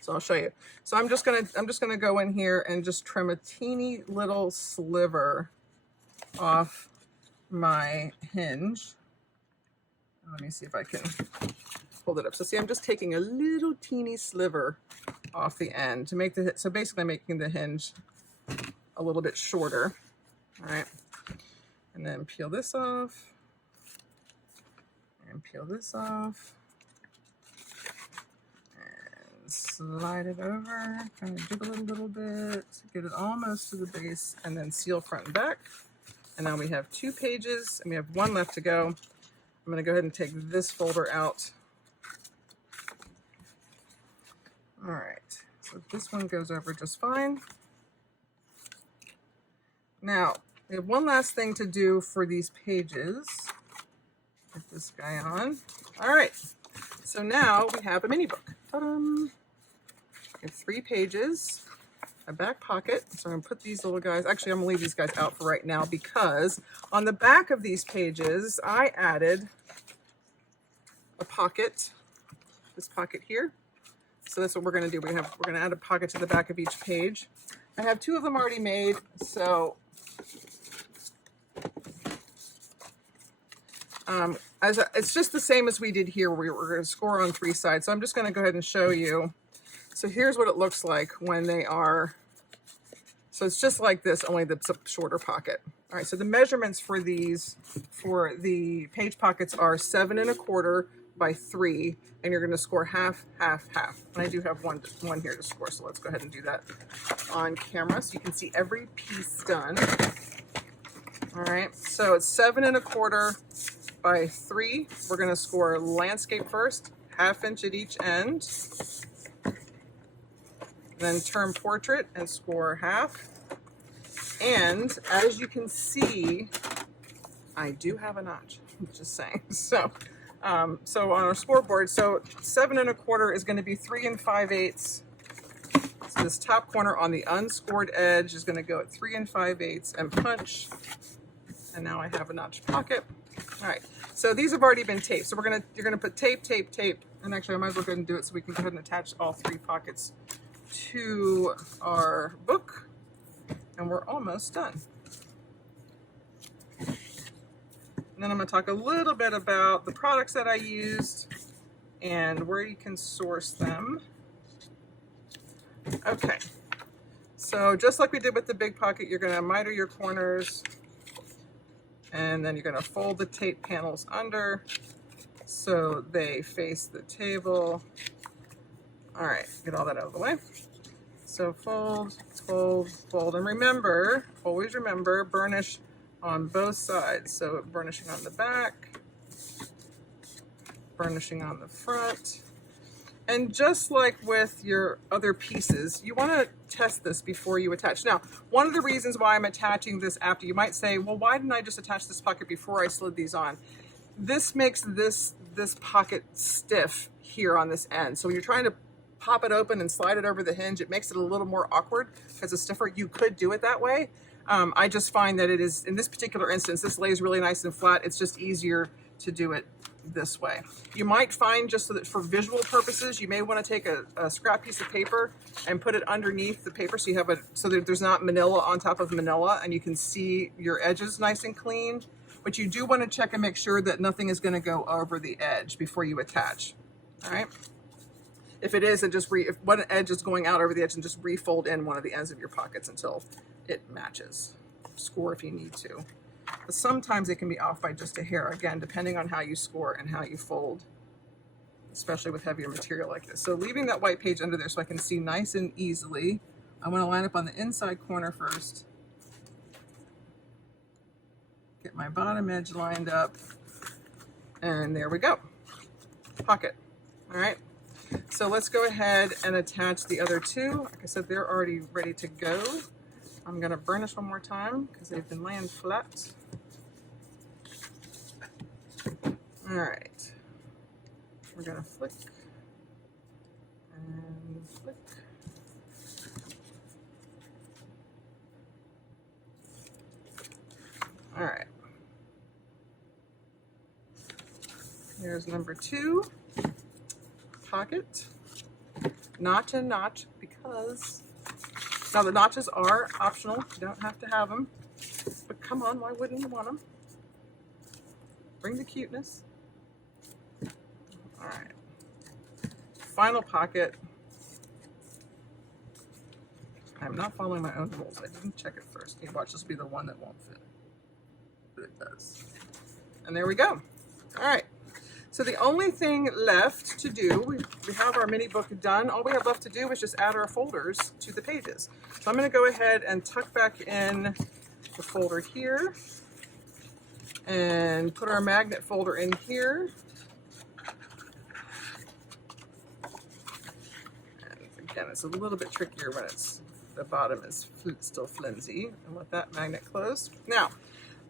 So I'll show you. So I'm just gonna go in here and just trim a teeny little sliver off my hinge. Let me see if I can hold it up. So see, I'm just taking a little teeny sliver off the end to make so basically making the hinge a little bit shorter. All right, and then peel this off. And peel this off and slide it over, kind of jiggle it a little bit, get it almost to the base, and then seal front and back. And now we have 2 pages and we have 1 left to go. I'm going to go ahead and take this folder out. All right, so this one goes over just fine. Now we have one last thing to do for these pages. Put this guy on. All right, so now we have a mini book. Ta-da! We have 3 pages, a back pocket. So I'm gonna put these little guys, actually I'm gonna leave these guys out for right now because on the back of these pages, I added a pocket, this pocket here. So that's what we're gonna do. We're gonna add a pocket to the back of each page. I have 2 of them already made, so it's just the same as we did here where we're going to score on 3 sides. So I'm just going to go ahead and show you. So here's what it looks like when they are, so it's just like this, only the shorter pocket. All right, so the measurements for these, for the page pockets are 7 1/4 by 3, and you're going to score half, half, half. And I do have one here to score, so let's go ahead and do that on camera so you can see every piece done. All right, so it's 7 1/4 by 3. We're going to score landscape first, 1/2 inch at each end. Then turn portrait and score half. And as you can see, I do have a notch, just saying. So on our scoreboard, so 7 1/4 is going to be 3 5/8. So this top corner on the unscored edge is going to go at 3 5/8 and punch. And now I have a notch pocket. All right, so these have already been taped. So you're gonna put tape, tape, tape, and actually I might as well go ahead and do it so we can go ahead and attach all 3 pockets to our book, and we're almost done. And then I'm gonna talk a little bit about the products that I used and where you can source them. Okay, so just like we did with the big pocket, you're going to miter your corners, and then you're going to fold the tape panels under so they face the table. All right, get all that out of the way. So fold, fold, fold, and remember, always remember, burnish on both sides. So burnishing on the back, burnishing on the front. And just like with your other pieces, you want to test this before you attach. Now, one of the reasons why I'm attaching this after, you might say, well, why didn't I just attach this pocket before I slid these on? This makes this pocket stiff here on this end. So when you're trying to pop it open and slide it over the hinge, it makes it a little more awkward because it's stiffer. You could do it that way. I just find that it is, in this particular instance, this lays really nice and flat. It's just easier to do it this way. You might find, just so that for visual purposes, you may want to take a scrap piece of paper and put it underneath the paper so you have so that there's not manila on top of manila and you can see your edges nice and clean. But you do want to check and make sure that nothing is going to go over the edge before you attach. All right. If it is, and just if one edge is going out over the edge, and just refold in one of the ends of your pockets until it matches. Score if you need to. But sometimes it can be off by just a hair, again, depending on how you score and how you fold, especially with heavier material like this. So leaving that white page under there so I can see nice and easily, I want to line up on the inside corner first. Get my bottom edge lined up, and there we go. Pocket. All right. So let's go ahead and attach the other two. Like I said, they're already ready to go. I'm going to burnish one more time because they've been laying flat. All right. We're going to flick and flick. All right. Here's number 2. Pocket, notch and notch, because now the notches are optional. You don't have to have them, but come on, why wouldn't you want them? Bring the cuteness. All right, final pocket. I'm not following my own rules. I didn't check it first. You watch, this will be the one that won't fit, but it does. And there we go. All right. So the only thing left to do, we have our mini book done. All we have left to do is just add our folders to the pages. So I'm going to go ahead and tuck back in the folder here and put our magnet folder in here. And again, it's a little bit trickier when the bottom is still flimsy. And let that magnet close. Now,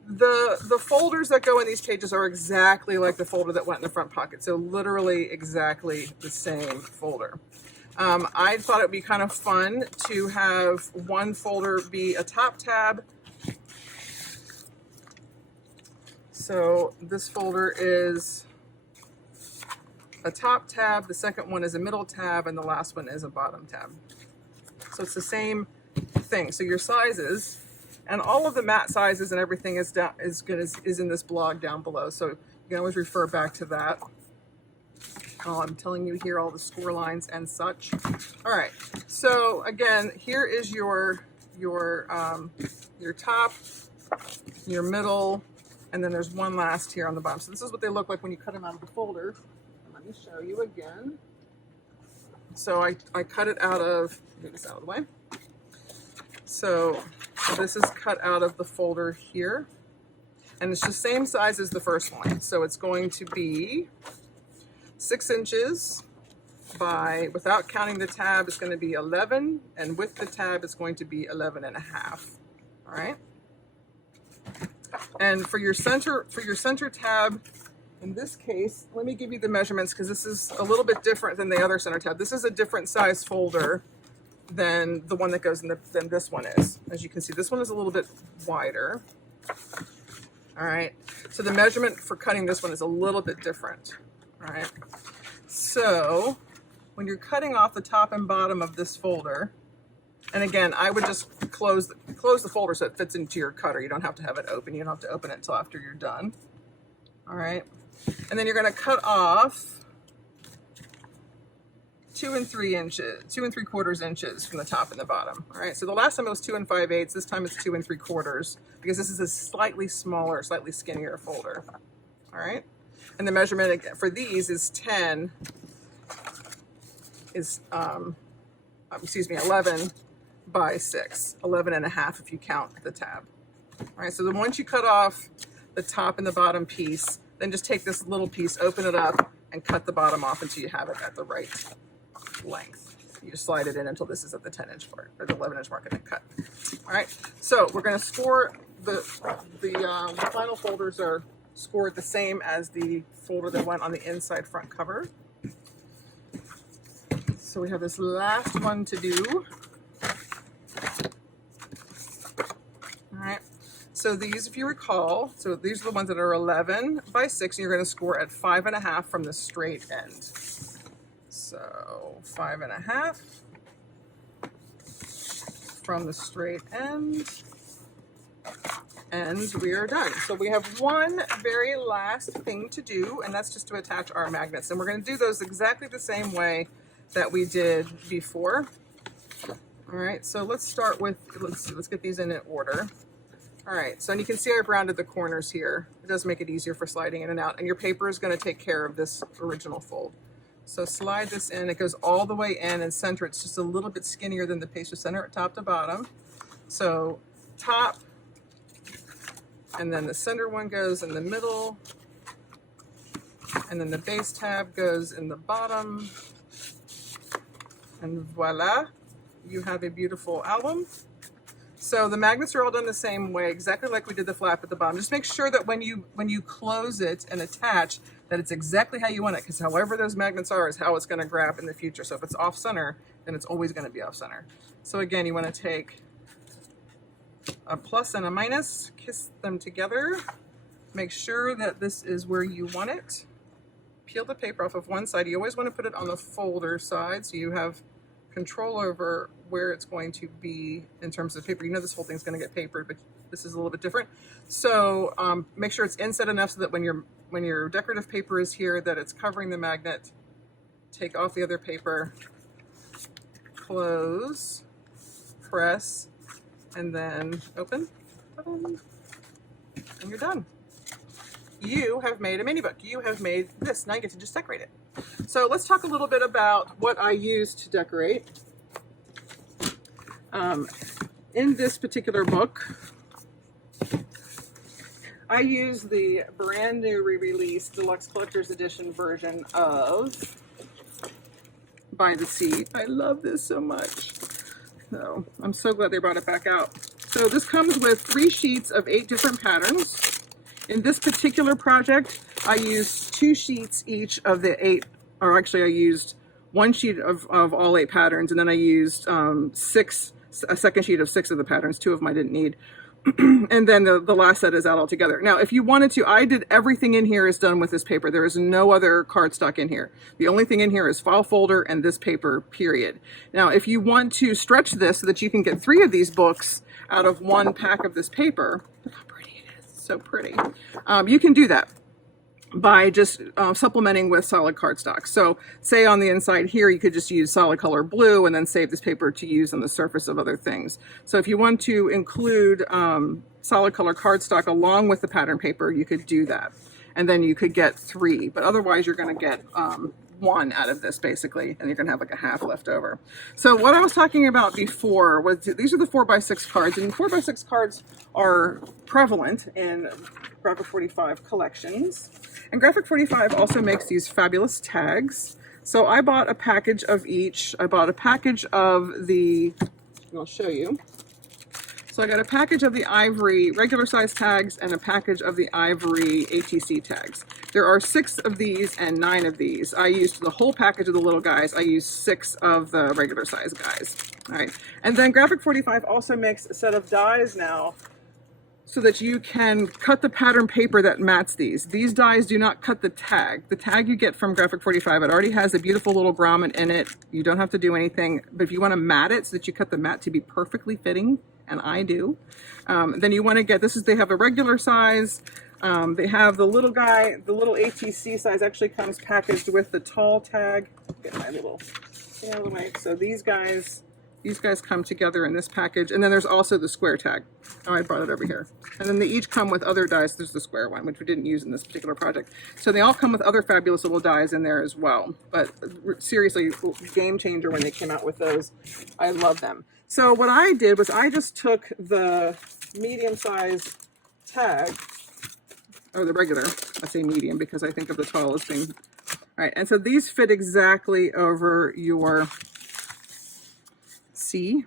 the folders that go in these pages are exactly like the folder that went in the front pocket. So literally exactly the same folder. I thought it would be kind of fun to have one folder be a top tab. So this folder is a top tab, the second one is a middle tab, and the last one is a bottom tab. So it's the same thing. So your sizes, and all of the mat sizes and everything is in this blog down below. So you can always refer back to that. I'm telling you here all the score lines and such. All right. So again, here is your top, your middle, and then there's one last here on the bottom. So this is what they look like when you cut them out of the folder. And let me show you again. So I cut it out of, get this out of the way. So this is cut out of the folder here, and it's the same size as the first one. So it's going to be 6 inches by, without counting the tab, it's going to be 11, and with the tab, it's going to be 11.5. All right. And for your center tab, in this case, let me give you the measurements because this is a little bit different than the other center tab. This is a different size folder than the one that goes in than this one is. As you can see, this one is a little bit wider. All right, so the measurement for cutting this one is a little bit different. All right, so when you're cutting off the top and bottom of this folder, and again, I would just close the folder so it fits into your cutter. You don't have to have it open. You don't have to open it until after you're done. All right, and then you're going to cut off 2 3/4 inches from the top and the bottom. All right, so the last time it was 2 5/8, this time it's 2 3/4 because this is a slightly smaller, slightly skinnier folder. All right, and the measurement for these is 11 by 6, 11 and a half if you count the tab. All right, so then once you cut off the top and the bottom piece, then just take this little piece, open it up, and cut the bottom off until you have it at the right length. You just slide it in until this is at the 10-inch mark or the 11-inch mark, and then cut. All right, so we're going to score the final folders are scored the same as the folder that went on the inside front cover. So we have this last one to do. All right. So these, if you recall, so these are the ones that are 11 by 6, and you're going to score at 5.5 from the straight end. So 5.5 from the straight end, and we are done. So we have one very last thing to do, and that's just to attach our magnets. And we're going to do those exactly the same way that we did before. All right, so let's start with, let's get these in order. All right, so and you can see I've rounded the corners here. It does make it easier for sliding in and out, and your paper is going to take care of this original fold. So slide this in, it goes all the way in and center. It's just a little bit skinnier than the page, so center it top to bottom. So top, and then the center one goes in the middle, and then the base tab goes in the bottom, and voila, you have a beautiful album. So the magnets are all done the same way, exactly like we did the flap at the bottom. Just make sure that when you close it and attach, that it's exactly how you want it, because however those magnets are is how it's going to grab in the future. So if it's off center, then it's always going to be off center. So again, you want to take a plus and a minus, kiss them together, make sure that this is where you want it. Peel the paper off of one side. You always want to put it on the folder side so you have control over where it's going to be in terms of paper. You know this whole thing's going to get papered, but this is a little bit different. So make sure it's inset enough so that when your decorative paper is here, that it's covering the magnet. Take off the other paper, close, press, and then open, and you're done. You have made a mini book. You have made this. Now you get to just decorate it. So let's talk a little bit about what I use to decorate. In this particular book, I use the brand new re-released Deluxe Collector's Edition version of By the Sea. I love this so much. So I'm so glad they brought it back out. So this comes with 3 sheets of 8 different patterns. In this particular project, I used 2 sheets each of the 8, or actually I used 1 sheet of all 8 patterns, and then I used a second sheet of 6 of the patterns. 2 of them I didn't need. And then the last set is out all together. Now, if you wanted to, I did everything in here is done with this paper. There is no other cardstock in here. The only thing in here is file folder and this paper, period. Now, if you want to stretch this so that you can get 3 of these books out of 1 pack of this paper, look how pretty it is. So pretty. You can do that by just supplementing with solid cardstock. So say on the inside here, you could just use solid color blue and then save this paper to use on the surface of other things. So if you want to include solid color cardstock along with the pattern paper, you could do that. And then you could get 3, but otherwise you're going to get 1 out of this basically, and you're going to have like a half left over. So what I was talking about before was these are the 4x6 cards, and 4x6 cards are prevalent in Graphic 45 collections. And Graphic 45 also makes these fabulous tags. So I bought a package of each. I bought a package of the, I'll show you. So I got a package of the ivory regular size tags and a package of the ivory ATC tags. There are 6 of these and 9 of these. I used the whole package of the little guys. I used 6 of the regular size guys. All right. And then Graphic 45 also makes a set of dies now so that you can cut the pattern paper that mats these. These dies do not cut the tag. The tag you get from Graphic 45, it already has a beautiful little grommet in it. You don't have to do anything, but if you want to mat it so that you cut the mat to be perfectly fitting, and I do, then you want to get, they have a regular size, they have the little guy, the little ATC size actually comes packaged with the tall tag. Get my little Get out of the way. So these guys come together in this package, and then there's also the square tag. Oh, I brought it over here. And then they each come with other dies. There's the square one, which we didn't use in this particular project. So they all come with other fabulous little dies in there as well. But seriously, game changer when they came out with those. I love them. So what I did was I just took the medium size tag, or the regular, I say medium because I think of the tall as being, all right. And so these fit exactly over your C.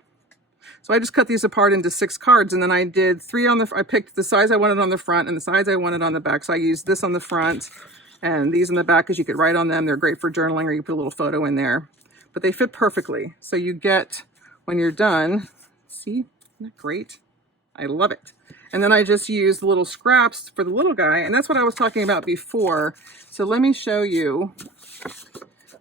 So I just cut these apart into 6 cards, and then I did 3 on the, I picked the size I wanted on the front and the size I wanted on the back. So I used this on the front and these in the back because you could write on them. They're great for journaling, or you put a little photo in there, but they fit perfectly. So you get, when you're done, see, isn't that great? I love it. And then I just used little scraps for the little guy, and that's what I was talking about before. So let me show you.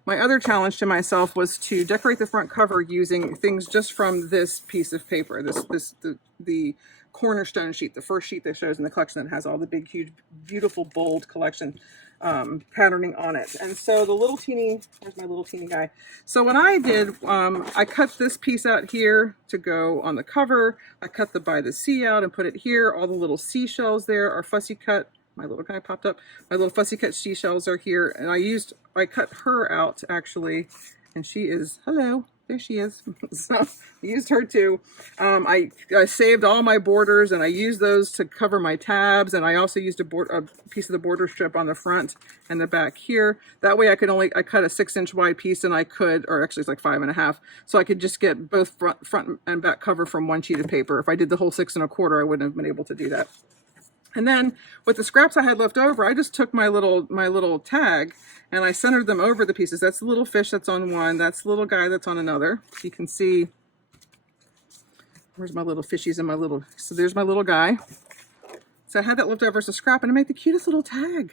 My other challenge to myself was to decorate the front cover using things just from this piece of paper, the cornerstone sheet, the first sheet that shows in the collection that has all the big, huge, beautiful, bold collection patterning on it. And so the little teeny, there's my little teeny guy. So what I did, I cut this piece out here to go on the cover. I cut the by the sea out and put it here. All the little seashells there are fussy cut. My little guy popped up. My little fussy cut seashells are here, and I cut her out actually, and she is, hello, there she is. So I used her too. I saved all my borders, and I used those to cover my tabs, and I also used a piece of the border strip on the front and the back here. That way I cut a 6-inch wide piece, and I could, or actually it's like 5.5, so I could just get both front and back cover from one sheet of paper. If I did the whole 6 1/4, I wouldn't have been able to do that. And then with the scraps I had left over, I just took my little tag and I centered them over the pieces. That's the little fish that's on one. That's the little guy that's on another. So you can see, where's my little fishies and my little, so there's my little guy. So I had that left over as a scrap, and I made the cutest little tag.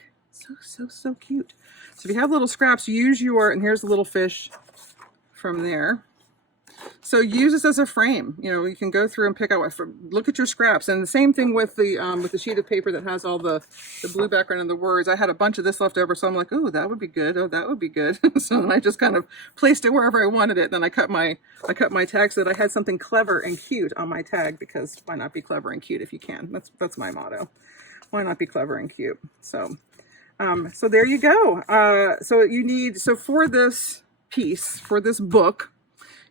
So cute. So if you have little scraps, use your, and here's the little fish from there. So use this as a frame. You know, you can go through and pick out, look at your scraps. And the same thing with the sheet of paper that has all the blue background and the words. I had a bunch of this left over, so I'm like, oh, that would be good. Oh, that would be good. So then I just kind of placed it wherever I wanted it. Then I cut my tag so that I had something clever and cute on my tag, because why not be clever and cute if you can? That's my motto. Why not be clever and cute? So so there you go. So for this piece, for this book,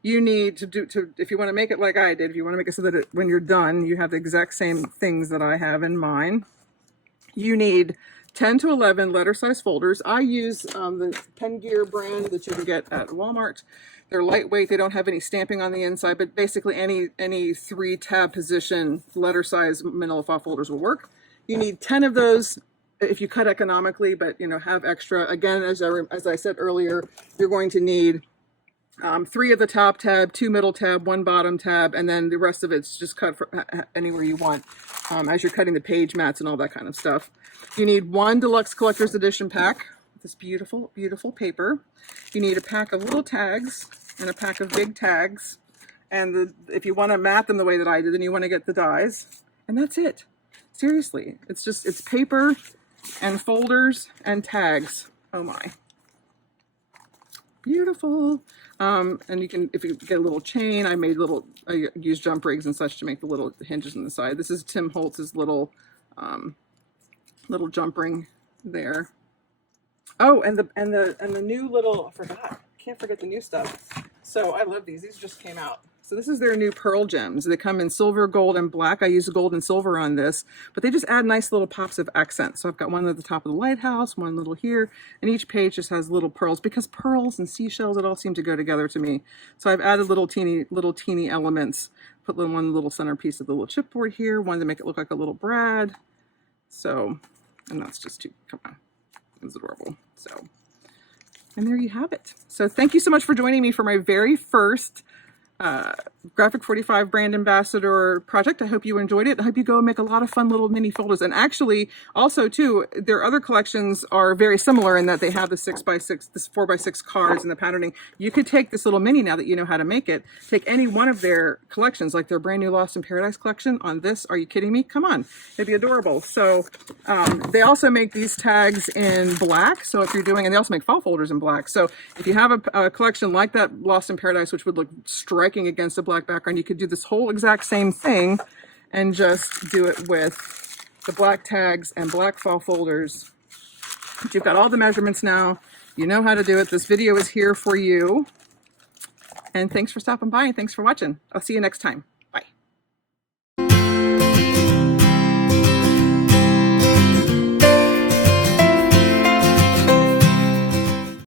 you need to if you want to make it like I did, if you want to make it so that when you're done, you have the exact same things that I have in mine, you need 10 to 11 letter size folders. I use the Pen Gear brand that you can get at Walmart. They're lightweight. They don't have any stamping on the inside, but basically any 3 tab position letter size manila file folders will work. You need 10 of those if you cut economically, but you know, have extra. Again, as I said earlier, you're going to need 3 of the top tab, 2 middle tab, 1 bottom tab, and then the rest of it's just cut anywhere you want as you're cutting the page mats and all that kind of stuff. You need 1 Deluxe Collector's Edition pack, this beautiful, beautiful paper. You need a pack of little tags and a pack of big tags. And if you want to mat them the way that I did, then you want to get the dies. And that's it. Seriously, it's paper and folders and tags. Oh my. Beautiful. And you can, if you get a little chain, I used jump rigs and such to make the little hinges on the side. This is Tim Holtz's little jump ring there. Oh, and the new little, I forgot, can't forget the new stuff. So I love these. These just came out. So this is their new pearl gems. They come in silver, gold, and black. I use gold and silver on this, but they just add nice little pops of accent. So I've got one at the top of the lighthouse, one little here, and each page just has little pearls, because pearls and seashells, it all seem to go together to me. So I've added little teeny elements. Put one little centerpiece of the little chipboard here, one to make it look like a little brad. So, and that's just too, come on, it's adorable. So, and there you have it. So thank you so much for joining me for my very first Graphic 45 brand ambassador project. I hope you enjoyed it. I hope you go and make a lot of fun little mini folders. And actually, also too, their other collections are very similar in that they have the 6x6, this 4x6 cards and the patterning. You could take this little mini, now that you know how to make it, take any one of their collections, like their brand new Lost in Paradise collection on this. Are you kidding me? Come on, it'd be adorable. So they also make these tags in black. So if you're doing, and they also make fall folders in black. So if you have a collection like that Lost in Paradise, which would look striking against a black background, you could do this whole exact same thing and just do it with the black tags and black fall folders. But you've got all the measurements now. You know how to do it. This video is here for you. And thanks for stopping by and thanks for watching. I'll see you next time.